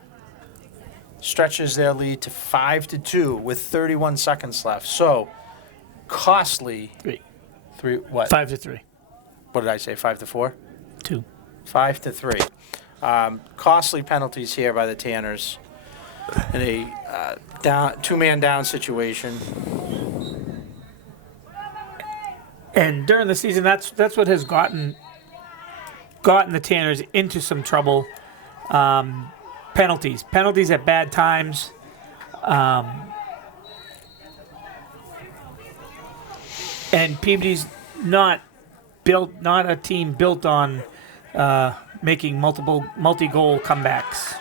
stretches their lead to 5-2 with 31 seconds left. So costly. 3 what? 5-3. What did I say? 5-4? 2. 5-3. Costly penalties here by the Tanners in a 2-man down situation. And during the season, that's what has gotten the Tanners into some trouble. Penalties at bad times. And Peabody's not a team built on making multi-goal comebacks.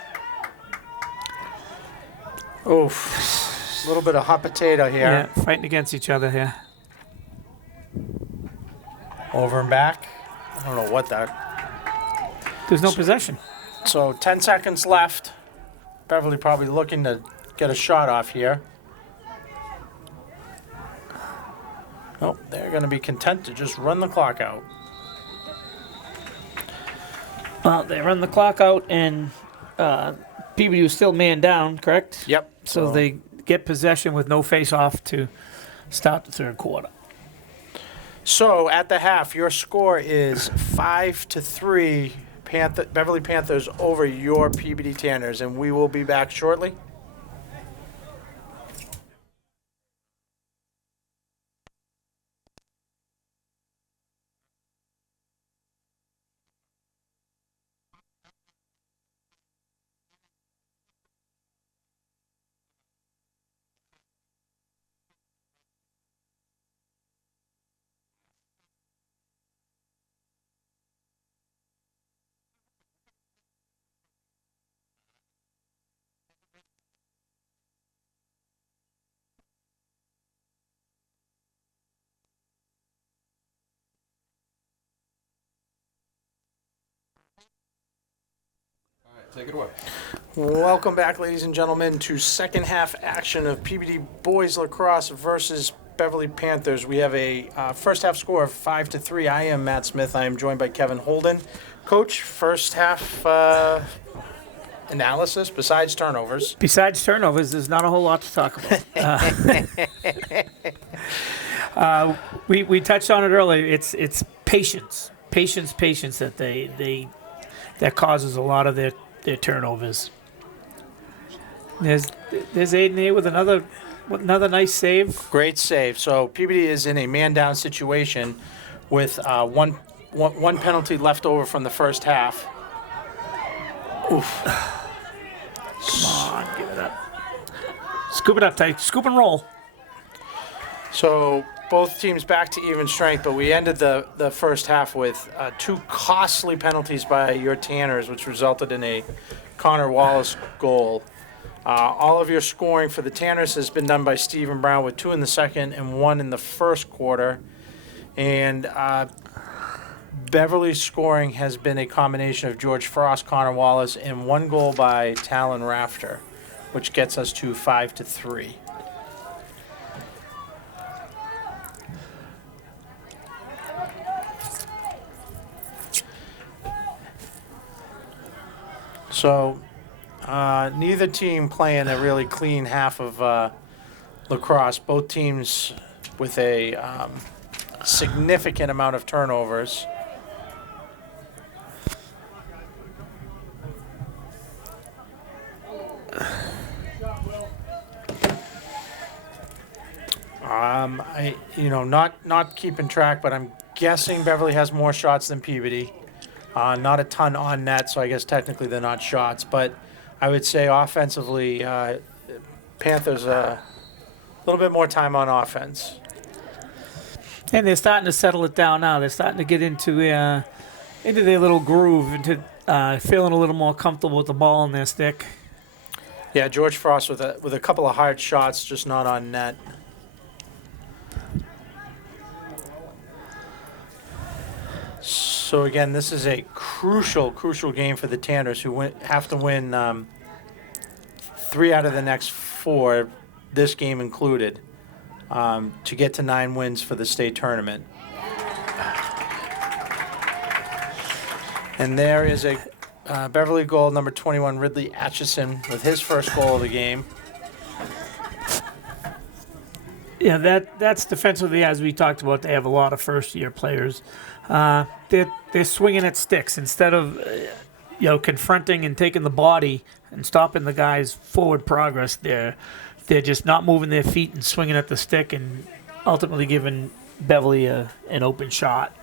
Oof. A little bit of hot potato here. Yeah, fighting against each other here. Over and back. I don't know what that. There's no possession. So 10 seconds left. Beverly probably looking to get a shot off here. Nope, they're going to be content to just run the clock out. Well, they run the clock out, and Peabody was still man down, correct? Yep. So they get possession with no face-off to start the third quarter. So at the half, your score is 5-3. Beverly Panthers over your Peabody Tanners, and we will be back shortly. Take it away. Welcome back, ladies and gentlemen, to second half action of Peabody Boys Lacrosse versus Beverly Panthers. We have a first half score of 5-3. I am Matt Smith. I am joined by Kevin Holden. Coach, first half analysis besides turnovers. Besides turnovers, there's not a whole lot to talk about. We touched on it earlier. It's patience that causes a lot of their turnovers. There's Aiden here with another nice save. Great save. So Peabody is in a man-down situation with one penalty left over from the first half. Oof. Come on, give it up. Scoop it up, tight. Scoop and roll. So both teams back to even strength, but we ended the first half with two costly penalties by your Tanners, which resulted in a Connor Wallace goal. All of your scoring for the Tanners has been done by Stephen Brown with 2 in the second and 1 in the first quarter. And Beverly's scoring has been a combination of George Frost, Connor Wallace, and 1 goal by Talon Rafter, which gets us to 5-3. So neither team playing a really clean half of lacrosse. Both teams with a significant amount of turnovers. Not keeping track, but I'm guessing Beverly has more shots than Peabody. Not a ton on net, so I guess technically they're not shots. But I would say offensively, Panthers a little bit more time on offense. And they're starting to settle it down now. They're starting to get into their little groove, into feeling a little more comfortable with the ball on their stick. Yeah, George Frost with a couple of hard shots, just not on net. So again, this is a crucial game for the Tanners, who have to win 3 out of the next 4, this game included, to get to 9 wins for the state tournament. And there is a Beverly goal, number 21, Ridley Atchison, with his first goal of the game. Yeah, that's defensively, as we talked about. They have a lot of first-year players. They're swinging at sticks instead of confronting and taking the body and stopping the guy's forward progress. They're just not moving their feet and swinging at the stick and ultimately giving Beverly an open shot.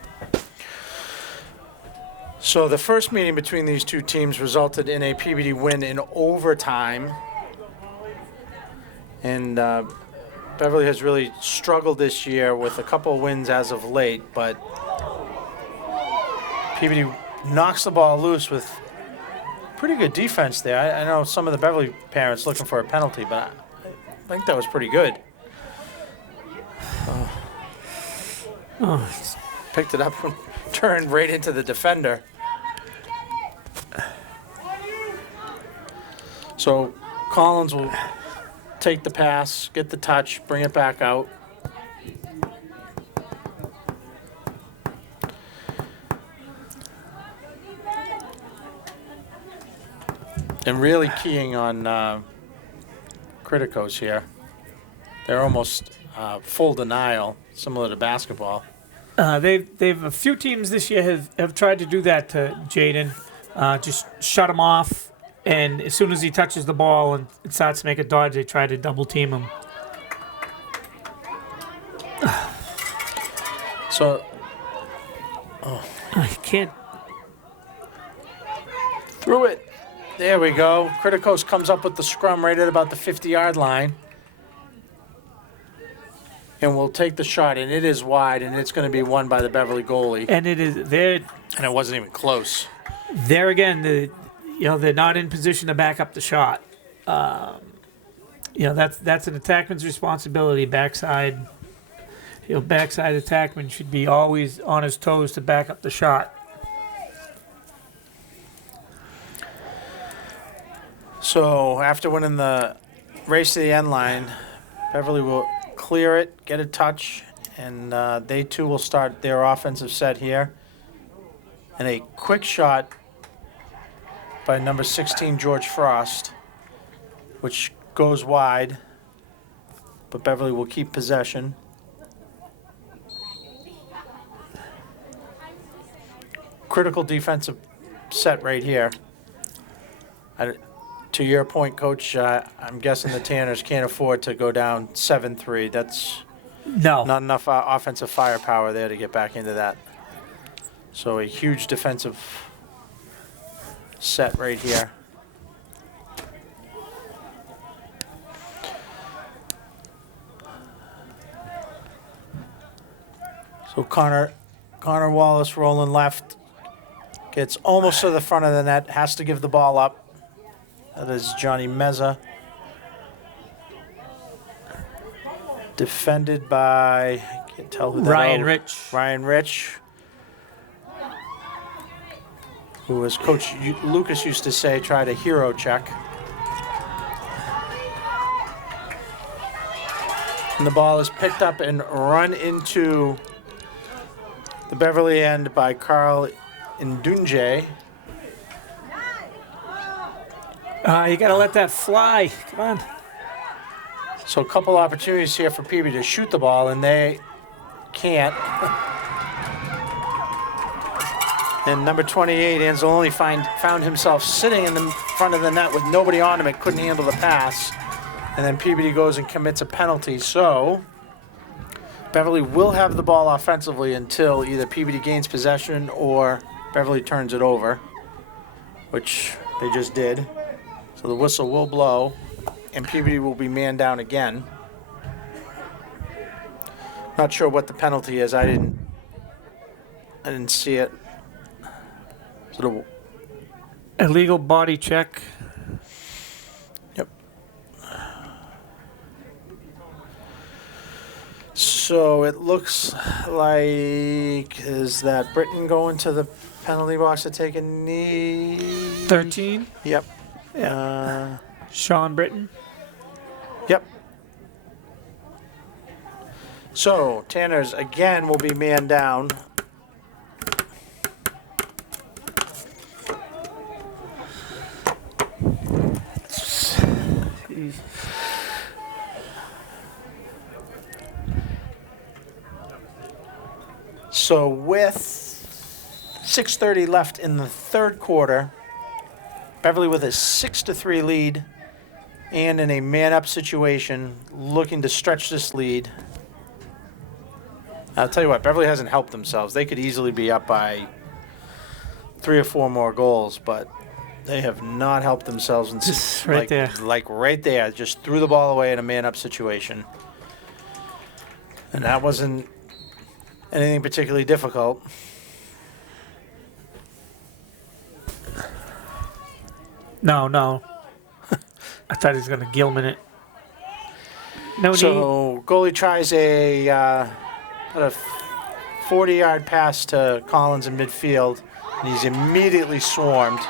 So the first meeting between these two teams resulted in a Peabody win in overtime. And Beverly has really struggled this year with a couple of wins as of late, but Peabody knocks the ball loose with pretty good defense there. I know some of the Beverly parents looking for a penalty, but I think that was pretty good. Picked it up and turned right into the defender. So Collins will take the pass, get the touch, bring it back out. And really keying on Criticos here. They're almost full denial, similar to basketball. They've a few teams this year have tried to do that to Jaden, just shut him off, and as soon as he touches the ball and it starts to make a dodge, they try to double team him. So, I can't. through it. There we go. Criticos comes up with the scrum right at about the 50-yard line. And we'll take the shot, and it is wide, and it's going to be won by the Beverly goalie. And it is there. And it wasn't even close. There again, they're not in position to back up the shot. That's an attackman's responsibility. Backside attackman should be always on his toes to back up the shot. So after winning the race to the end line, Beverly will clear it, get a touch, and they too will start their offensive set here. And a quick shot by number 16, George Frost, which goes wide, but Beverly will keep possession. Critical defensive set right here. To your point, Coach, I'm guessing the Tanners can't afford to go down 7-3. That's No. not enough offensive firepower there to get back into that. So a huge defensive set right here. So Connor Wallace rolling left. Gets almost to the front of the net, has to give the ball up. That is Johnny Meza. Defended by, I can't tell who that Ryan is. Rich. Ryan Rich. Who, as Coach Lucas used to say, tried a hero check. And the ball is picked up and run into the Beverly end by Carl Ndunje. You got to let that fly. Come on. So a couple opportunities here for Peabody to shoot the ball, and they can't. And number 28, Anzalone found himself sitting in the front of the net with nobody on him and couldn't handle the pass. And then Peabody goes and commits a penalty. So Beverly will have the ball offensively until either Peabody gains possession or Beverly turns it over, which they just did. So the whistle will blow, and Peabody will be man down again. Not sure what the penalty is. I didn't see it. So Illegal body check. yep. So it looks like, is that Britton going to the penalty box to take a knee? 13. Yep. Sean Britton. Yep. So Tanners again will be man down. So with 6:30 left in the third quarter, Beverly with a 6-3 lead and in a man-up situation, looking to stretch this lead. I'll tell you what, Beverly hasn't helped themselves. They could easily be up by 3 or 4 more goals, but they have not helped themselves. In Just right there. Like right there, just threw the ball away in a man-up situation. And that wasn't anything particularly difficult. No. I thought he was going to Gilman it. No need. So goalie tries a 40-yard pass to Collins in midfield, and he's immediately swarmed.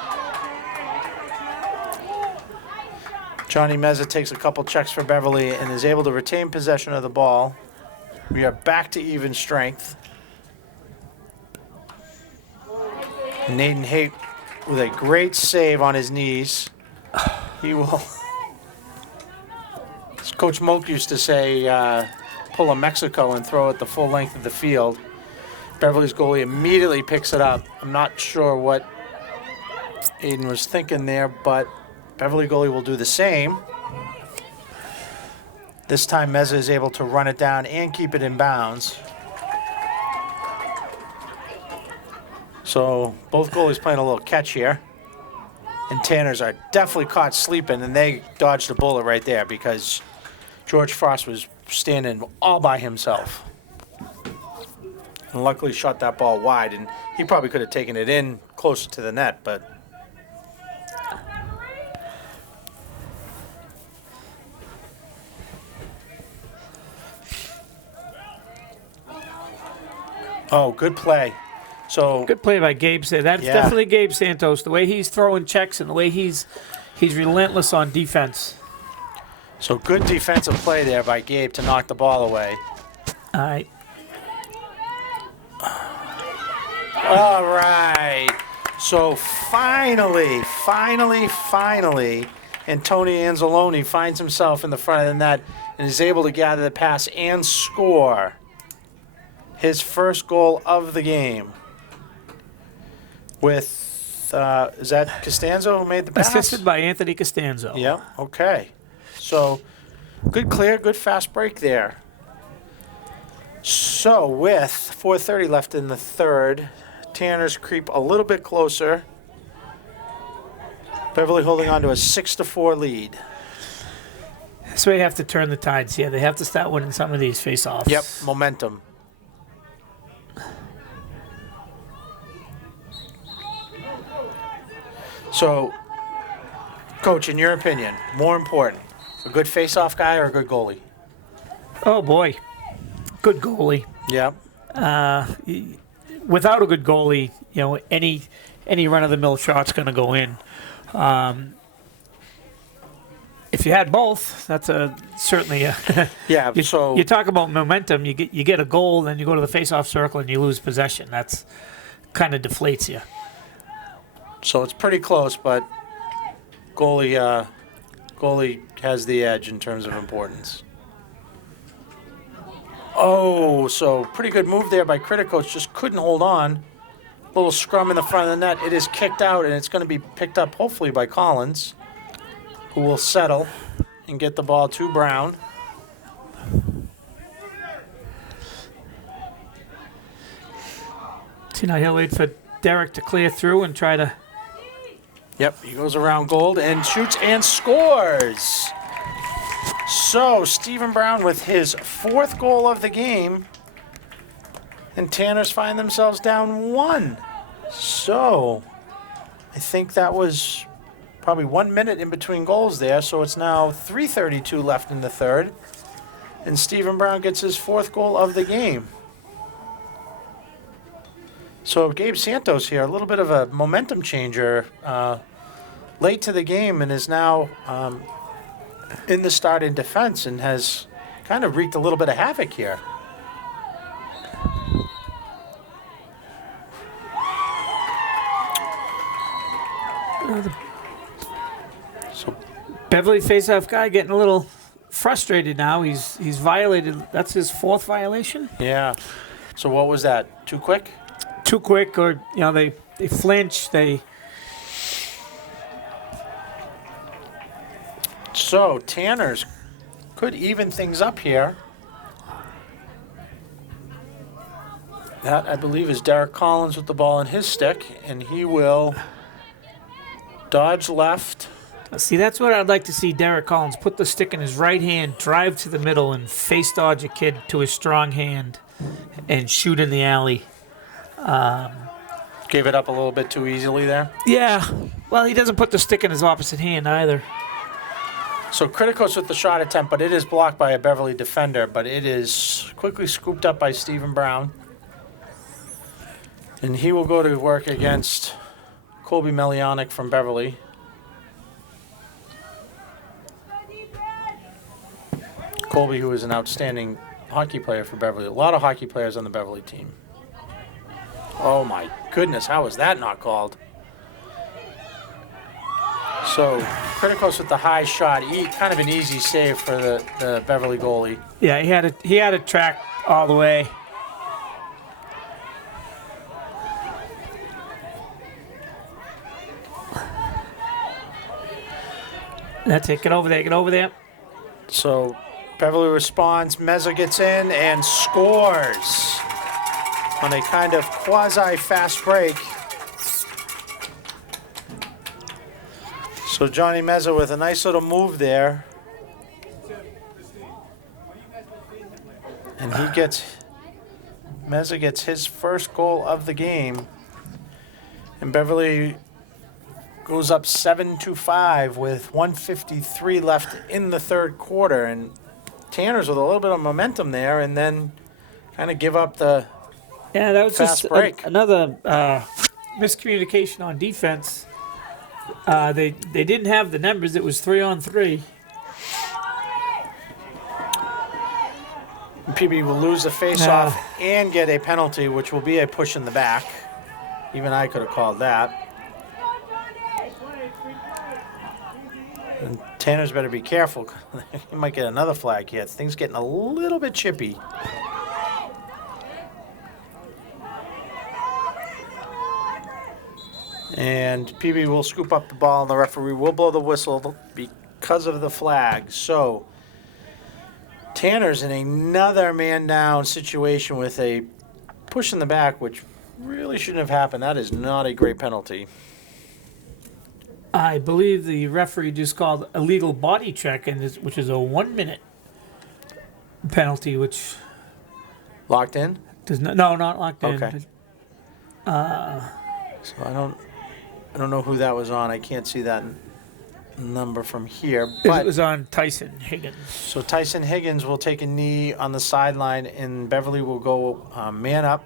Johnny Meza takes a couple checks for Beverly and is able to retain possession of the ball. We are back to even strength. Naden Haight with a great save on his knees. He will, as Coach Moak used to say, pull a Mexico and throw it the full length of the field. Beverly's goalie immediately picks it up. I'm not sure what Aiden was thinking there, but Beverly goalie will do the same. This time Meza is able to run it down and keep it in bounds. So both goalies playing a little catch here. And Tanners are definitely caught sleeping, and they dodged a bullet right there because George Frost was standing all by himself. And luckily shot that ball wide, and he probably could have taken it in closer to the net, but oh, good play. So Good play by Gabe. That's Yeah. definitely Gabe Santos. The way he's throwing checks and the way he's He's relentless on defense. So good defensive play there by Gabe to knock the ball away. All right. All right. So finally, and Tony Anzalone finds himself in the front of the net and is able to gather the pass and score his first goal of the game. With, is that Costanzo who made the pass? Assisted by Anthony Costanzo. Yeah, okay. So good clear, good fast break there. So with 4:30 left in the third, Tanners creep a little bit closer. Beverly holding on to a 6-4 lead. That's why you have to turn the tides here. They have to start winning some of these face-offs. Yep, momentum. So, Coach, in your opinion, more important, a good face-off guy or a good goalie? Oh, boy. Good goalie. Yeah. Without a good goalie, any run-of-the-mill shot's going to go in. If you had both, that's certainly a Yeah, you talk about momentum. You get a goal, then you go to the face-off circle and you lose possession. That's kind of deflates you. So it's pretty close, but goalie has the edge in terms of importance. Oh, so pretty good move there by Criticoach. Just couldn't hold on. Little scrum in the front of the net. It is kicked out, and it's going to be picked up hopefully by Collins, who will settle and get the ball to Brown. See, now he'll wait for Derek to clear through and try to... Yep, he goes around Gold and shoots and scores. So, Stephen Brown with his fourth goal of the game. And Tanners find themselves down 1. So, I think that was probably 1 minute in between goals there. So it's now 3:32 left in the third. And Stephen Brown gets his fourth goal of the game. So Gabe Santos here, a little bit of a momentum changer late to the game, and is now in the start in defense and has kind of wreaked a little bit of havoc here. So Beverly face-off guy getting a little frustrated now. He's violated. That's his fourth violation. yeah. So what was that? Too quick? Too quick, or they flinch. So Tanners could even things up here. That, I believe, is Derek Collins with the ball in his stick, and he will dodge left. See, that's what I'd like to see. Derek Collins put the stick in his right hand, drive to the middle, and face dodge a kid to his strong hand, and shoot in the alley. Gave it up a little bit too easily there. Yeah. Well, he doesn't put the stick in his opposite hand either. So Criticos with the shot attempt, but it is blocked by a Beverly defender, but it is quickly scooped up by Stephen Brown. And he will go to work against Colby Melianic from Beverly. Colby, who is an outstanding hockey player for Beverly. A lot of hockey players on the Beverly team. Oh my goodness, how is that not called? So, Criticos with the high shot, kind of an easy save for the Beverly goalie. Yeah, he had a track all the way. That's it. Get over there. Get over there. So, Beverly responds. Meza gets in and scores on a kind of quasi-fast break. So Johnny Meza with a nice little move there. And Meza gets his first goal of the game. And Beverly goes up 7-5 with 1:53 left in the third quarter. And Tanners with a little bit of momentum there, and then kind of give up the that was fast just break. another miscommunication on defense. They didn't have the numbers. It was 3-on-3. Peabody will lose the face-off and get a penalty, which will be a push in the back. Even I could have called that. And Tanner's better be careful. He might get another flag here. Things getting a little bit chippy. And Peabody will scoop up the ball, and the referee will blow the whistle because of the flag. So Tanner's in another man-down situation with a push in the back, which really shouldn't have happened. That is not a great penalty. I believe the referee just called illegal body check, which is a 1-minute penalty, which Locked in? does not not locked in. Okay. So I don't know who that was on. I can't see that number from here. It But was on Tyson Higgins. so Tyson Higgins will take a knee on the sideline, and Beverly will go man up,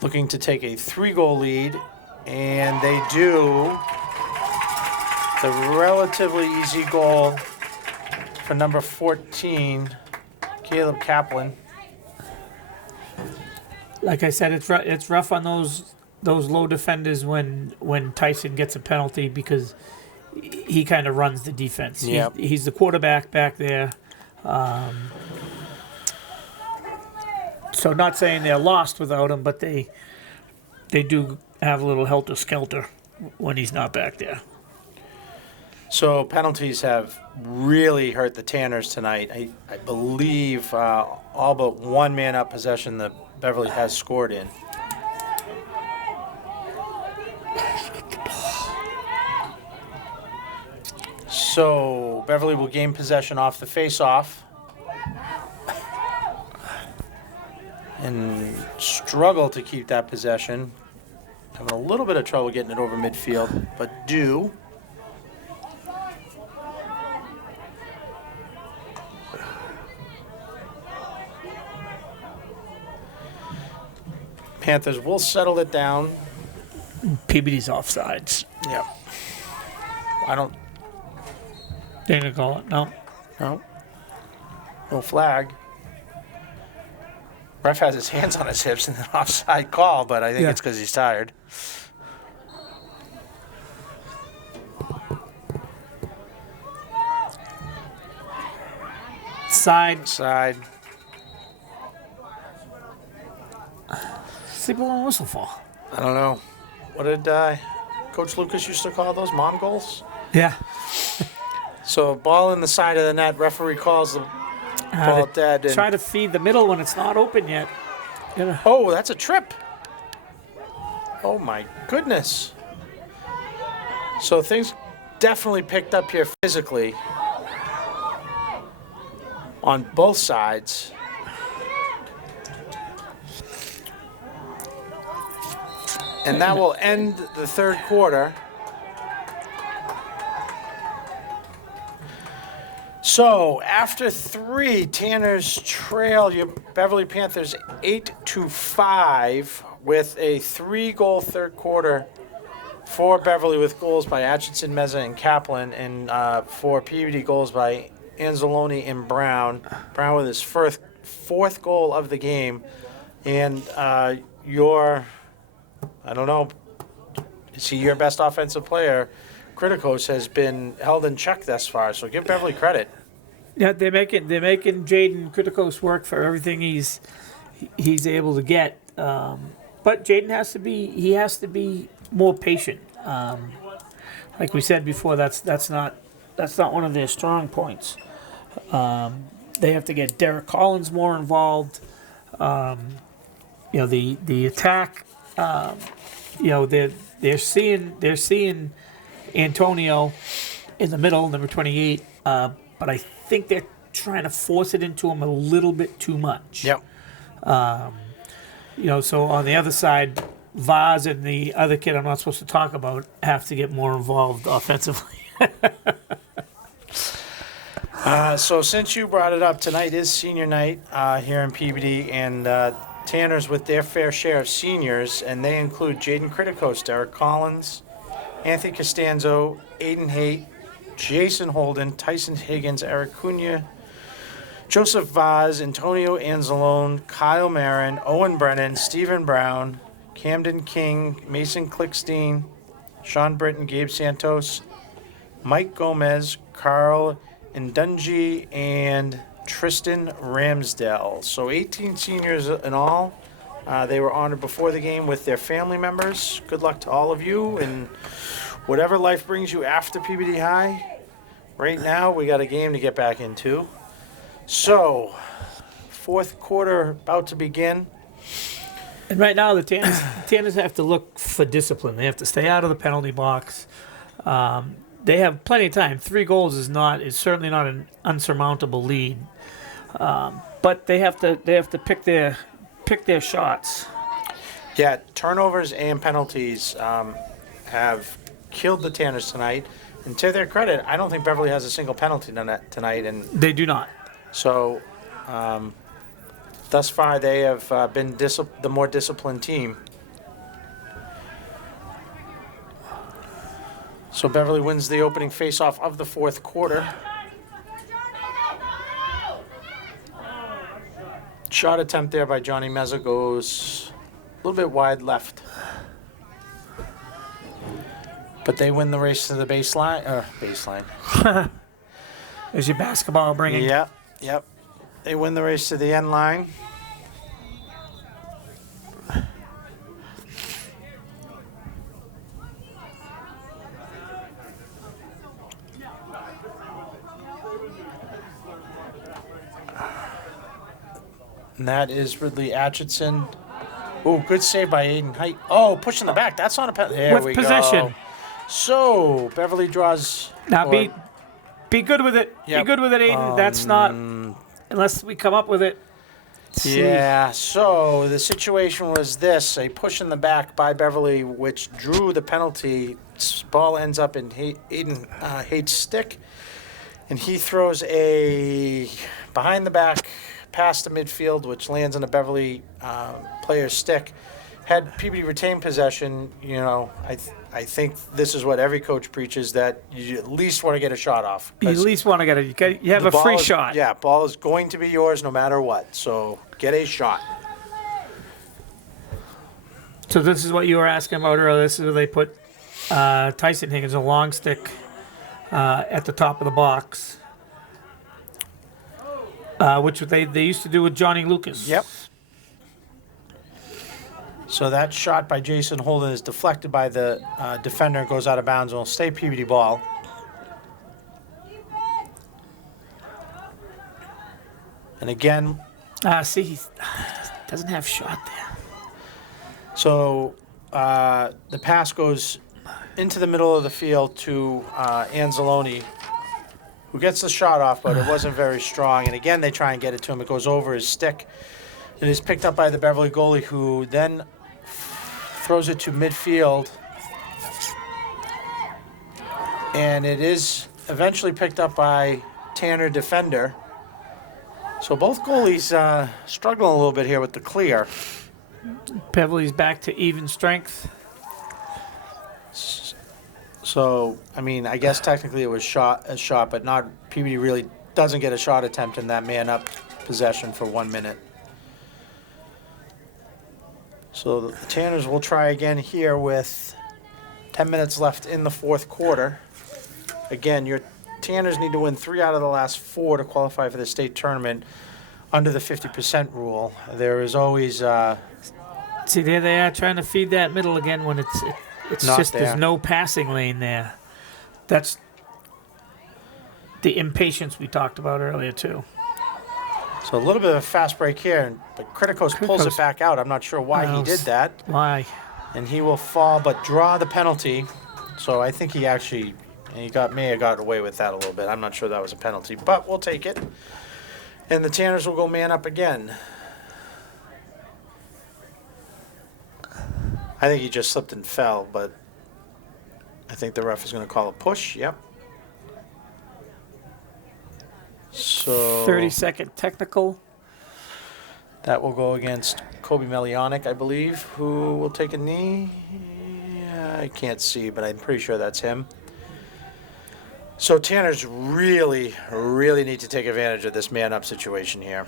looking to take a 3-goal lead, and they do. The relatively easy goal for number 14, Caleb Kaplan. Like I said, it's rough on those low defenders when Tyson gets a penalty because he kind of runs the defense. Yep. He's the quarterback back there. So not saying they're lost without him, but they do have a little helter-skelter when he's not back there. So penalties have really hurt the Tanners tonight. I believe all but one man-up possession that Beverly has scored in. So Beverly will gain possession off the face-off and struggle to keep that possession. Having a little bit of trouble getting it over midfield, but do. Panthers will settle it down. Peabody's offsides. Yep. I don't. They gonna call it? No. No flag. Ref has his hands on his hips in an offside call, but I think Yeah. it's because he's tired. Side. Sleep on whistle for. I don't know. What did Coach Lucas used to call those? Mom goals? Yeah. So ball in the side of the net. Referee calls the ball dead. And, Try to feed the middle when it's not open yet. oh, that's a trip. Oh, my goodness. So things definitely picked up here physically on both sides. And that will end the third quarter. So after 3, Tanners trail your Beverly Panthers 8-5 with a 3-goal third quarter for Beverly, with goals by Atchison, Meza, and Kaplan, and for Peabody, goals by Anzalone and Brown. Brown with his fourth goal of the game. And I don't know, is he your best offensive player? Kritikos has been held in check thus far, so give Beverly credit. Yeah, they're making Jaden Kritikos work for everything he's able to get. But Jaden has to be more patient. Like we said before, that's not one of their strong points. They have to get Derek Collins more involved. The attack. They're seeing Antonio in the middle, number 28. But I think they're trying to force it into him a little bit too much. Yep. So on the other side, Vaz and the other kid I'm not supposed to talk about have to get more involved offensively. So since you brought it up, tonight is senior night here in Peabody, and Tanners with their fair share of seniors, and they include Jaden Criticos, Derek Collins, Anthony Costanzo, Aiden Haight, Jason Holden, Tyson Higgins, Eric Cunha, Joseph Vaz, Antonio Anzalone, Kyle Marin, Owen Brennan, Stephen Brown, Camden King, Mason Clickstein, Sean Britton, Gabe Santos, Mike Gomez, Carl Indunji, and Tristan Ramsdell. So 18 seniors in all. They were honored before the game with their family members. Good luck to all of you, and whatever life brings you after Peabody High. Right now, we got a game to get back into. So, fourth quarter about to begin. And right now, the Tanners have to look for discipline. They have to stay out of the penalty box. They have plenty of time. 3 goals is certainly not an unsurmountable lead. But they have to pick their shots. Yeah, turnovers and penalties have killed the Tanners tonight. And to their credit, I don't think Beverly has a single penalty tonight. And They do not. so, thus far, they have been the more disciplined team. So Beverly wins the opening faceoff of the fourth quarter. Shot attempt there by Johnny Meza goes a little bit wide left. But they win the race to the baseline. There's your basketball bringing. Yep. They win the race to the end line. And that is Ridley Atchison. Oh, good save by Aiden Height. Oh, pushing the back. That's not a penalty. There With we possession. go. So Beverly draws. Now be good with it. Yep. Be good with it, Aiden. That's not unless we come up with it. Yeah, so the situation was this, a push in the back by Beverly, which drew the penalty. Ball ends up in Aiden Haight's stick, and he throws a behind the back pass to midfield, which lands on a Beverly player's stick. Had Peabody retained possession, I think this is what every coach preaches, that you at least want to get a shot off. You at least want to get it. You have a free shot. Yeah, ball is going to be yours no matter what. So get a shot. So this is what you were asking about earlier. This is where they put Tyson Higgins, a long stick, at the top of the box, which they used to do with Johnny Lucas. Yep. So that shot by Jason Holden is deflected by the defender, goes out of bounds, and will stay Peabody ball. And again, He doesn't have shot there. so the pass goes into the middle of the field to Anzalone, who gets the shot off, but it wasn't very strong. And again, they try and get it to him. It goes over his stick. It is picked up by the Beverly goalie, who then throws it to midfield. And it is eventually picked up by Tanner defender. So both goalies struggling a little bit here with the clear. Beverly's back to even strength. So, I guess technically it was a shot, but not Peabody really doesn't get a shot attempt in that man-up possession for 1 minute. So the Tanners will try again here with 10 minutes left in the fourth quarter. Again, your Tanners need to win 3 out of the last 4 to qualify for the state tournament under the 50% rule. There is always... See, there they are trying to feed that middle again when it's Not just there. there's no passing lane there. That's the impatience we talked about earlier too. So a little bit of a fast break here, but Criticos pulls it back out. I'm not sure why he did that. Why? And he will fall, but draw the penalty. So I think he may have got away with that a little bit. I'm not sure that was a penalty, but we'll take it. And the Tanners will go man up again. I think he just slipped and fell, but I think the ref is going to call a push. Yep. So 30-second technical. That will go against Kobe Melianic, I believe, who will take a knee. I can't see, but I'm pretty sure that's him. So Tanners really, really need to take advantage of this man-up situation here.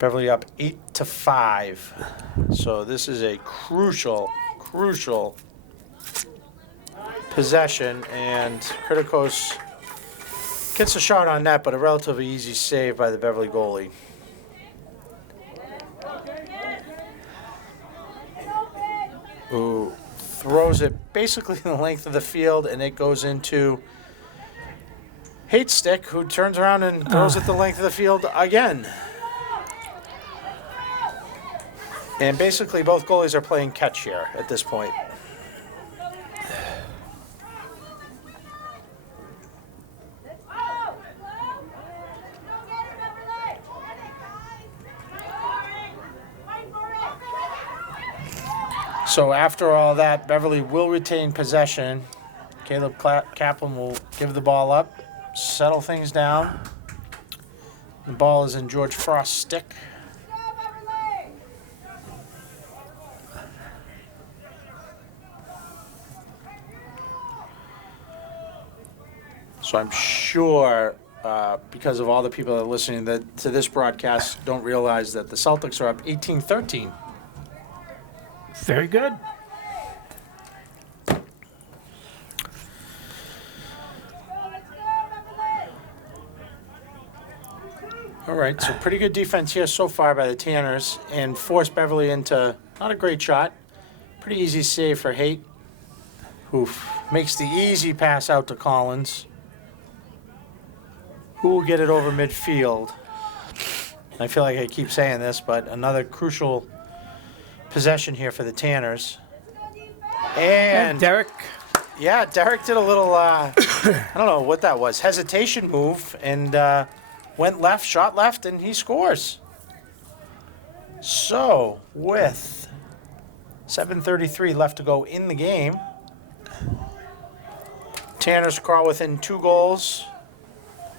Beverly up 8-5. So this is a crucial possession, and Kritikos gets a shot on net, but a relatively easy save by the Beverly goalie. Who throws it basically the length of the field, and it goes into Hate Stick, who turns around and throws it the length of the field again. And basically both goalies are playing catch here at this point. So after all that, Beverly will retain possession. Caleb Kaplan will give the ball up, settle things down. The ball is in George Frost's stick. So I'm sure, because of all the people that are listening to this broadcast, don't realize that the Celtics are up 18-13. Very good. All right, so pretty good defense here so far by the Tanners, and forced Beverly into not a great shot. Pretty easy save for Haight, who makes the easy pass out to Collins, who will get it over midfield. I feel like I keep saying this, but another crucial possession here for the Tanners. And Derek. Yeah, Derek did a little, I don't know what that was, hesitation move, and went left, shot left, and he scores. So, with 7:33 left to go in the game, Tanners crawl within 2 goals.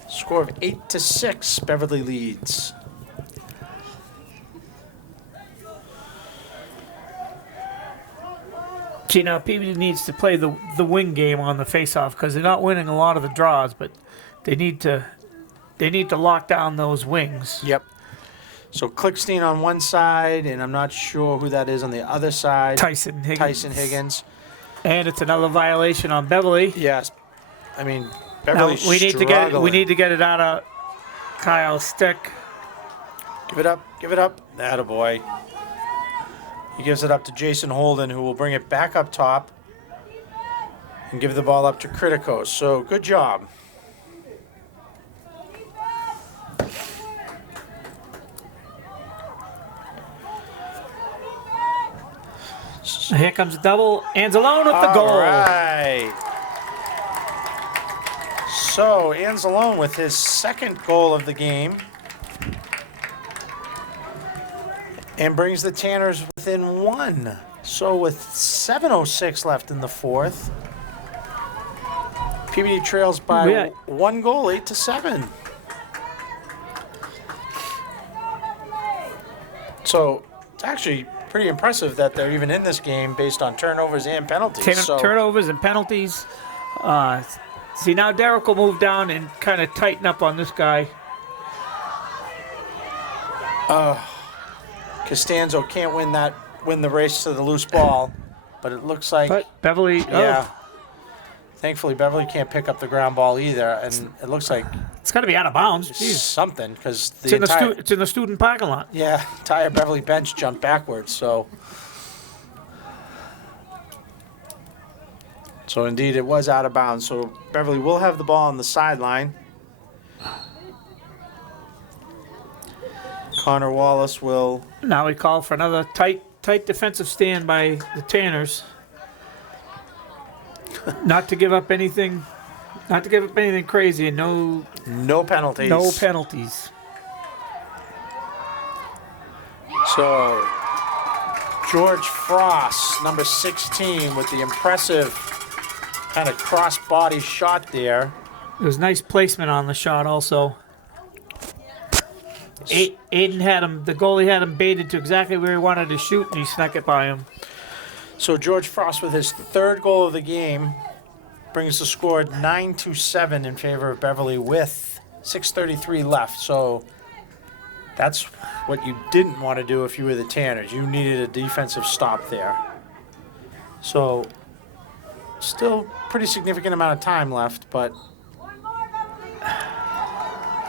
Score of 8-6, Beverly leads. See, now Peabody needs to play the wing game on the faceoff because they're not winning a lot of the draws, but they need to lock down those wings. Yep. So Klickstein on one side, and I'm not sure who that is on the other side. Tyson Higgins. And it's another violation on Beverly. Yes. I mean, Now, Beverly's we need struggling. to get it out of Kyle's stick. Give it up. Give it up. Attaboy. He gives it up to Jason Holden, who will bring it back up top and give the ball up to Kritikos. So, good job. Here comes a double. Anzalone with the goal. All right. So, Anzalone with his second goal of the game. And brings the Tanners within 1. So with 7:06 left in the fourth, Peabody trails by 1 goal, 8-7. So it's actually pretty impressive that they're even in this game based on turnovers and penalties. Turnovers and penalties. See, now Derek will move down and kind of tighten up on this guy. Costanzo can't win the race to the loose ball, but it looks like Beverly. Yeah. Thankfully, Beverly can't pick up the ground ball either, and it looks like It's got to be out of bounds. Jeez. something because It's in the student parking lot. Yeah, entire Beverly bench jumped backwards. So indeed, it was out of bounds. So Beverly will have the ball on the sideline. Connor Wallace will. Now we call for another tight defensive stand by the Tanners. Not to give up anything crazy, and No penalties. no penalties. So George Frost, number 16, with the impressive kind of cross-body shot there. It was nice placement on the shot also. Aiden had him, the goalie had him baited to exactly where he wanted to shoot, and he snuck it by him. So George Frost with his third goal of the game brings the score 9-7 in favor of Beverly with 6:33 left. So that's what you didn't want to do if you were the Tanners. You needed a defensive stop there. So still pretty significant amount of time left, but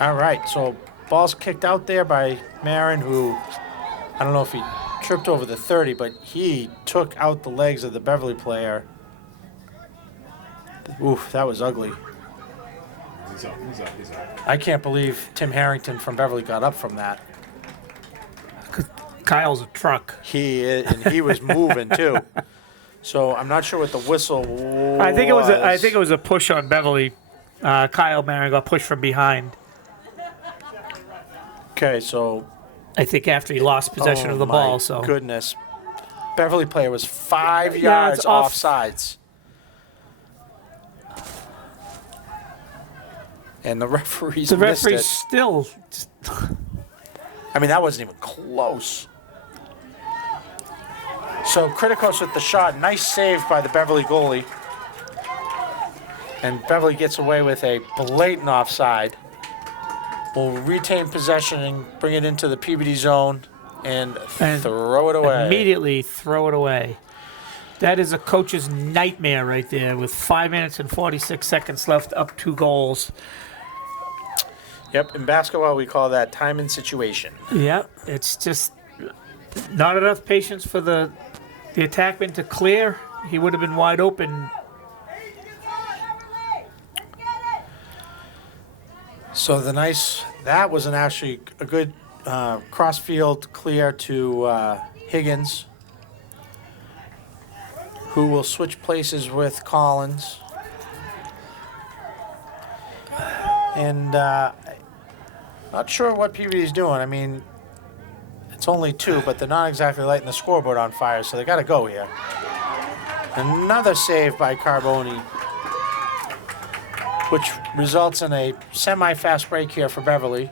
all right. So ball's kicked out there by Marin, who I don't know if he tripped over the 30, but he took out the legs of the Beverly player. Oof, that was ugly. He's up. I can't believe Tim Harrington from Beverly got up from that. Kyle's a truck. He was moving too. So I'm not sure what the whistle was. I think it was a push on Beverly. Kyle Marin got pushed from behind. Okay, so I think after he lost possession of the my ball. So goodness, Beverly player was 5 Yeah, yards it's off. offsides, and the referees the missed referee's it. still. I mean, that wasn't even close. So Kritikos with the shot, nice save by the Beverly goalie, and Beverly gets away with a blatant offside. Will retain possession and bring it into the Peabody zone and throw it away. Immediately throw it away. That is a coach's nightmare right there with 5 minutes and 46 seconds left, up 2 goals. Yep, in basketball we call that time and situation. Yep, it's just not enough patience for the attackman to clear. He would have been wide open. So that was actually a good cross-field clear to Higgins, who will switch places with Collins. And not sure what Peabody's doing. I mean, it's only 2, but they're not exactly lighting the scoreboard on fire, so they got to go here. Another save by Carboni, which results in a semi-fast break here for Beverly,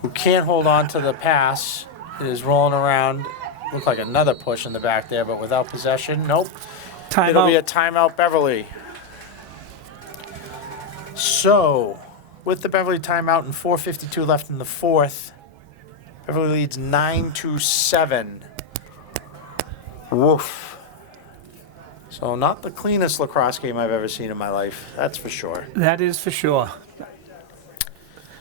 who can't hold on to the pass. It is rolling around. Looked like another push in the back there, but without possession. Nope. It'll be a timeout, Beverly. So, with the Beverly timeout and 4:52 left in the fourth, Beverly leads 9-7. Woof. So not the cleanest lacrosse game I've ever seen in my life, that's for sure. That is for sure.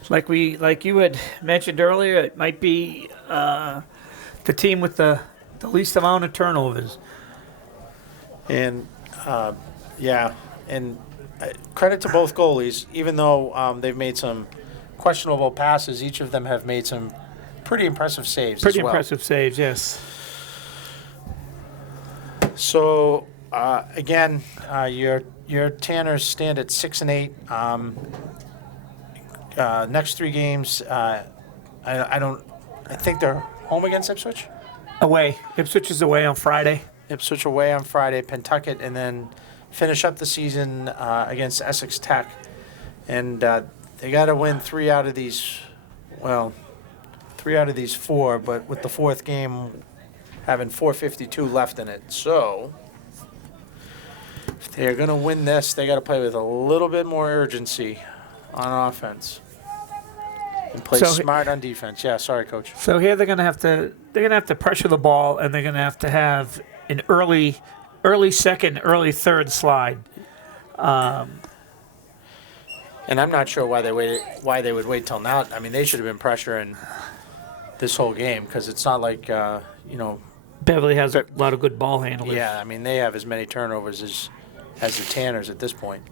Like you had mentioned earlier, it might be the team with the least amount of turnovers. And credit to both goalies, even though they've made some questionable passes, each of them have made some pretty impressive saves Pretty as well. impressive saves, yes. So again, your Tanners stand at 6-8. Next 3 games, I think they're home against Ipswich. Away. Ipswich is away on Friday. Ipswich away on Friday, Pentucket, and then finish up the season against Essex Tech. And they got to win 3 out of these 4, but with the 4th game having 4:52 left in it. So if they're going to win this, they got to play with a little bit more urgency on offense and play smart on defense. Yeah, sorry, Coach. So here they're gonna have to pressure the ball, and they're gonna have an early second, early third slide. And I'm not sure why they would wait till now. I mean, they should have been pressuring this whole game, because it's not like Beverly has a lot of good ball handlers. Yeah, I mean, they have as many turnovers as the Tanners at this point.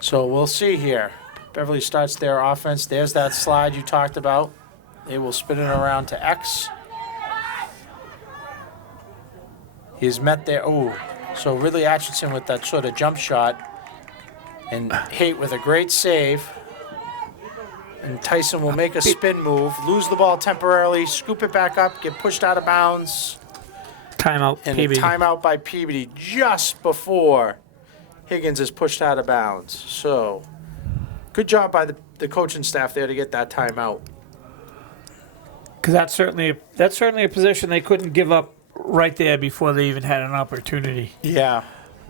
So we'll see here. Beverly starts their offense. There's that slide you talked about. They will spin it around to X. He's met there. Oh, so Ridley Atchison with that sort of jump shot. And Haight with a great save. And Tyson will make a spin move, lose the ball temporarily, scoop it back up, get pushed out of bounds. Timeout, And Peabody. a timeout by Peabody just before Higgins is pushed out of bounds. So, good job by the coaching staff there to get that timeout. Because that's certainly a position they couldn't give up right there before they even had an opportunity. Yeah.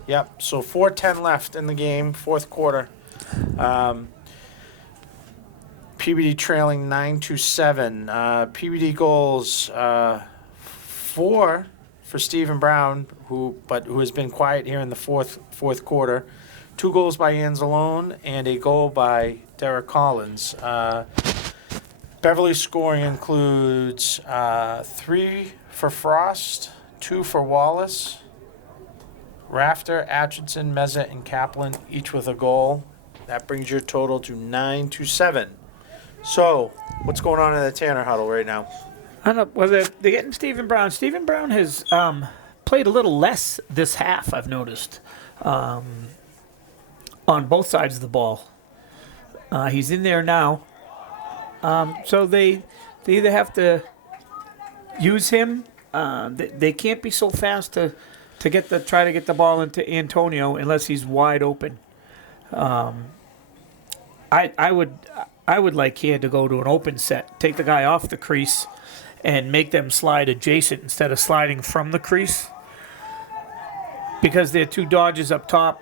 Yep. So 4:10 left in the game, fourth quarter. Peabody trailing 9-7. Peabody goals 4 for Stephen Brown, who has been quiet here in the fourth quarter. 2 goals by Anzalone and a goal by Derek Collins. Beverly's scoring includes 3 for Frost, 2 for Wallace, Rafter, Atchison, Meza, and Kaplan, each with a goal. That brings your total to 9-7. So, what's going on in the Tanner huddle right now? I don't know whether they're getting Stephen Brown. Stephen Brown has played a little less this half, I've noticed, on both sides of the ball. He's in there now. So they either have to use him. They can't be so fast to try to get the ball into Antonio unless he's wide open. I would like here to go to an open set, take the guy off the crease, and make them slide adjacent instead of sliding from the crease. Because they're 2 dodges up top.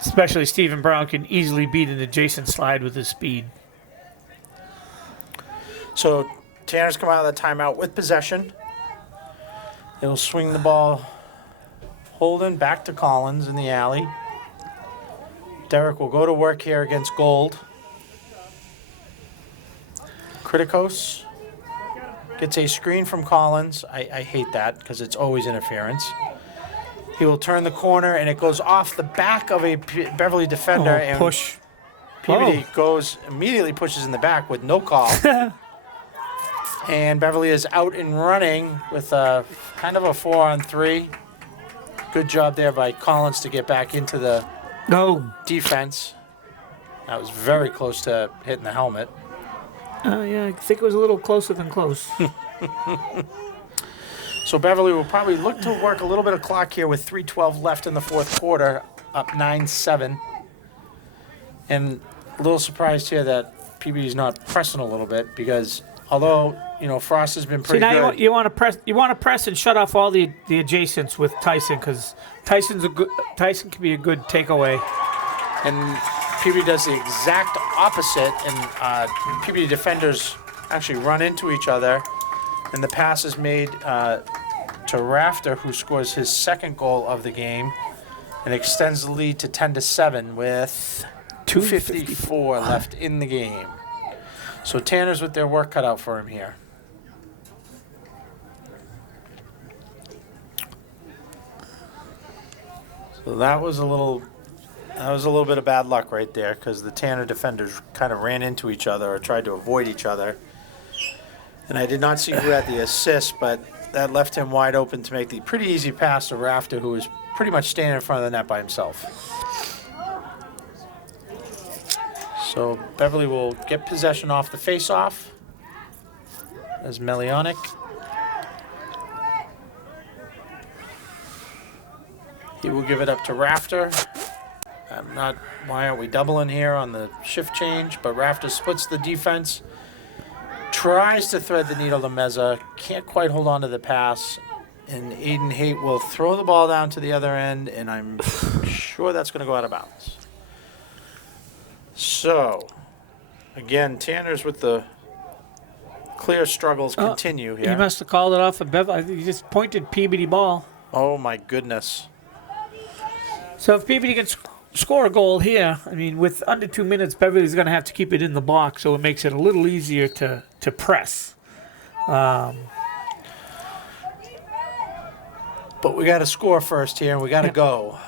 Especially Stephen Brown can easily beat an adjacent slide with his speed. So, Tanner's come out of the timeout with possession. He'll swing the ball, Holden back to Collins in the alley. Derek will go to work here against Gold. Kritikos gets a screen from Collins. I hate that because it's always interference. He will turn the corner and it goes off the back of a Beverly defender. And Push. Peabody immediately pushes in the back with no call. And Beverly is out and running with a kind of a 4-on-3. Good job there by Collins to get back into the defense. That was very close to hitting the helmet. Yeah, I think it was a little closer than close. So Beverly will probably look to work a little bit of clock here with 3:12 left in the fourth quarter, up 9-7. And a little surprised here that Peabody's not pressing a little bit because although, Frost has been pretty good. You want to press and shut off all the adjacents with Tyson because Tyson can be a good takeaway. And Peabody does the exact opposite, and Peabody defenders actually run into each other. And the pass is made to Rafter, who scores his second goal of the game and extends the lead to 10-7 with 2:54 left in the game. So Tanner's with their work cut out for him here. So that was a little bit of bad luck right there because the Tanner defenders kind of ran into each other or tried to avoid each other. And I did not see who had the assist, but that left him wide open to make the pretty easy pass to Rafter, who was pretty much standing in front of the net by himself. So Beverly will get possession off the face-off as Melionic. He will give it up to Rafter. Why aren't we doubling here on the shift change? But Rafter splits the defense. Tries to thread the needle to Meza, can't quite hold on to the pass, and Aiden Haight will throw the ball down to the other end, and I'm sure that's going to go out of bounds. So, again, Tanner's with the clear struggles continue here. He must have called it off of Beverly. He just pointed Peabody ball. Oh, my goodness. So if Peabody can score a goal here, with under 2 minutes, Beverly's going to have to keep it in the box, so it makes it a little easier to press. But we got to score first here, and we got to go.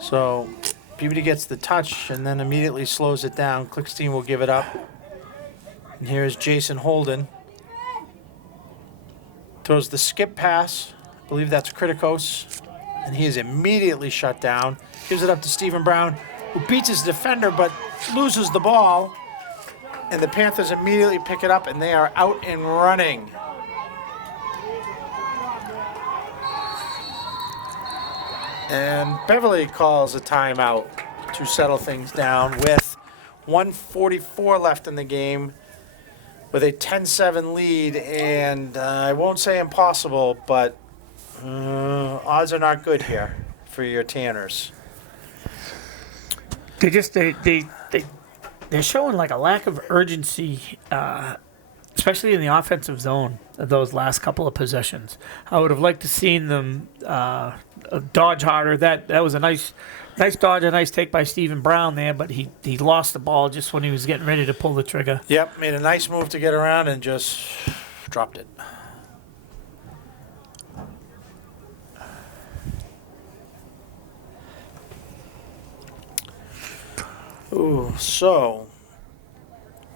So Peabody gets the touch and then immediately slows it down. Klickstein will give it up. And here's Jason Holden. Throws the skip pass. I believe that's Kritikos. And he is immediately shut down. Gives it up to Stephen Brown, who beats his defender but loses the ball. And the Panthers immediately pick it up, and they are out and running. And Beverly calls a timeout to settle things down with 1:44 left in the game with a 10-7 lead. And I won't say impossible, but odds are not good here for your Tanners. They're showing like a lack of urgency, especially in the offensive zone of those last couple of possessions. I would have liked to seen them dodge harder. That was a nice dodge, a nice take by Stephen Brown there, but he lost the ball just when he was getting ready to pull the trigger. Yep, made a nice move to get around and just dropped it. Ooh, so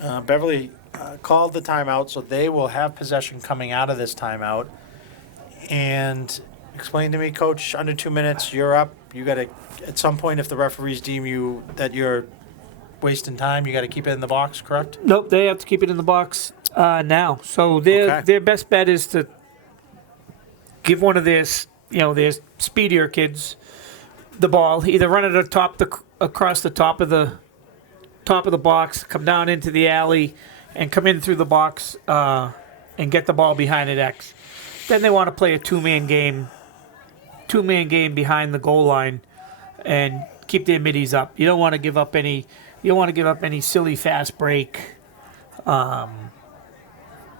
Beverly called the timeout, so they will have possession coming out of this timeout. And explain to me, Coach, under 2 minutes, you're up. You got to, at some point, if the referees deem you that you're wasting time, you got to keep it in the box, correct? Nope, they have to keep it in the box now. So their best bet is to give one of their speedier kids the ball, either run it across the top of the box, come down into the alley, and come in through the box and get the ball behind an X. Then they want to play a two-man game behind the goal line and keep their middies up. You don't want to give up any. You don't want to give up any silly fast break. You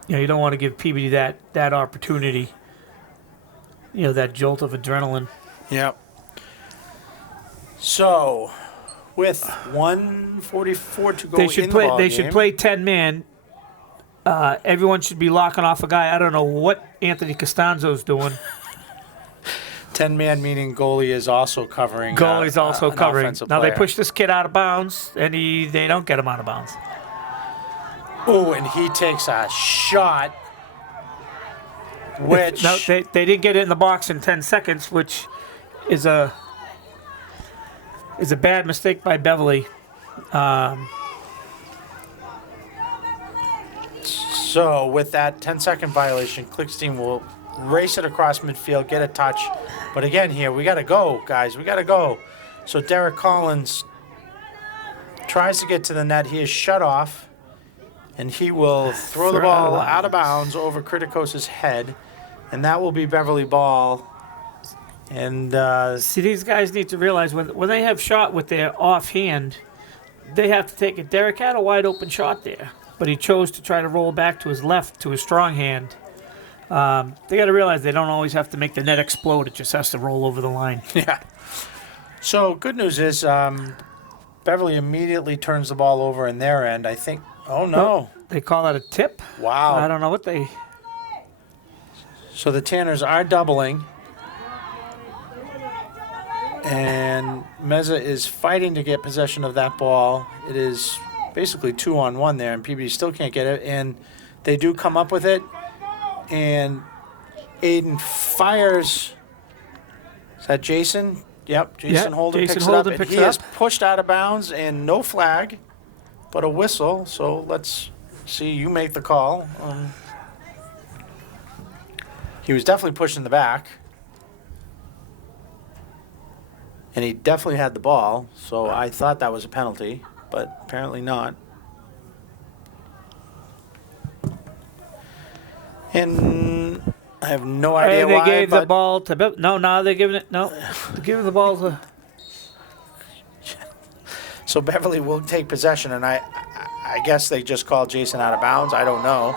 don't want to give Peabody that opportunity. That jolt of adrenaline. Yep. So, with 1:44 to go They should in play. the ball They game, should play 10-man. Everyone should be locking off a guy. I don't know what Anthony Costanzo's doing. 10-man meaning goalie is also covering. Goalie's also an covering. offensive Now they player. push this kid out of bounds, and they don't get him out of bounds. Oh, and he takes a shot, which No, they didn't get it in the box in 10 seconds, which is a bad mistake by Beverly. So with that 10-second violation, Klickstein will race it across midfield, get a touch. But again here, we got to go, guys. We got to go. So Derek Collins tries to get to the net. He is shut off, and he will throw the ball out of bounds over Kritikos' head, and that will be Beverly ball. And See, these guys need to realize when they have shot with their offhand, they have to take it. Derek had a wide open shot there, but he chose to try to roll back to his left, to his strong hand. They got to realize they don't always have to make the net explode. It just has to roll over the line. yeah. So good news is Beverly immediately turns the ball over in their end. I think. Oh no! They call that a tip. Wow. I don't know what they. So the Tanners are doubling. And Meza is fighting to get possession of that ball. It is basically 2-on-1 there, and Peabody still can't get it. And they do come up with it. And Aiden fires. Is that Jason? Yep, Jason Holden Jason picks Holden it up. picks And it he up. is pushed out of bounds, and no flag, but a whistle. So let's see. You make the call. He was definitely pushed in the back. And he definitely had the ball, so I thought that was a penalty, but apparently not. And I have no idea And they why, gave the but ball to now they're giving it. No, they're giving the ball to. so Beverly will take possession, and I guess they just called Jason out of bounds. I don't know.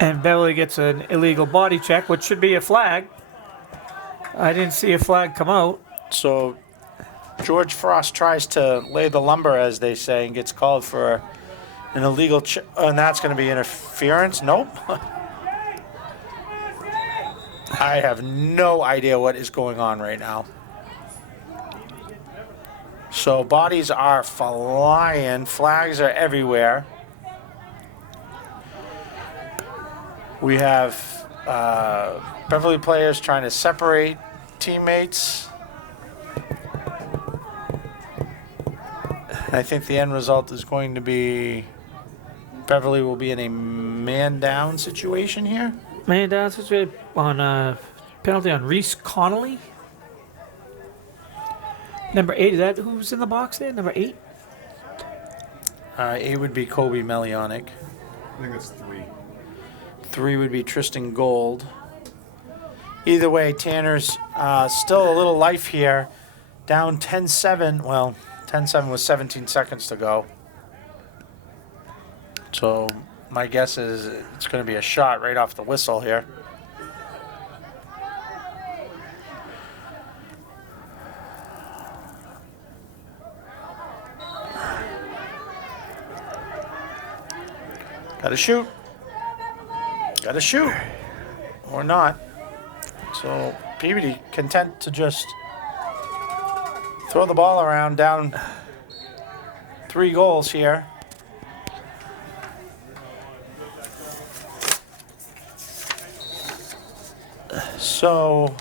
And Beverly gets an illegal body check, which should be a flag. I didn't see a flag come out. So George Frost tries to lay the lumber, as they say, and gets called for an illegal and that's going to be interference? Nope. I have no idea what is going on right now. So bodies are flying, flags are everywhere. We have Beverly players trying to separate teammates. I think the end result is going to be Beverly will be in a man down situation here. Man, that's on penalty on Reese Connolly. Number 8, is that who's in the box there? Number 8? It would be Kobe Melionic. I think that's 3. 3 would be Tristan Gold. Either way, Tanner's still a little life here. Down 10-7. Well, 10-7 with 17 seconds to go. So my guess is it's going to be a shot right off the whistle here. Gotta shoot. Gotta shoot. Or not. So Peabody content to just throw the ball around, down 3 goals here. So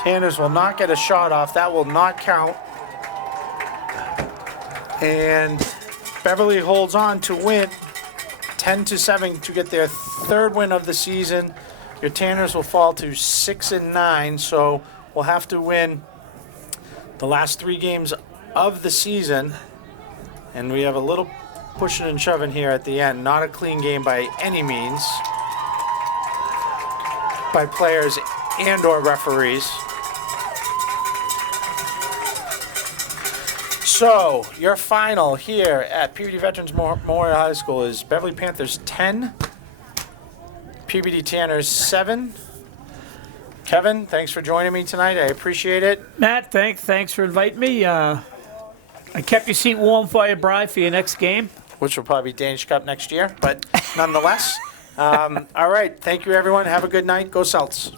Tanners will not get a shot off. That will not count. And Beverly holds on to win 10-7 to get their 3rd win of the season. Your Tanners will fall to 6-9, so we'll have to win the last 3 games of the season. And we have a little pushing and shoving here at the end. Not a clean game by any means, by players and or referees. So, your final here at Peabody Veterans Memorial High School is Beverly Panthers 10, Peabody Tanners 7. Kevin, thanks for joining me tonight. I appreciate it. Matt, thanks for inviting me. I kept your seat warm for you, Bri, for your next game. Which will probably be Danish Cup next year, but nonetheless. All right, thank you, everyone. Have a good night. Go Celts.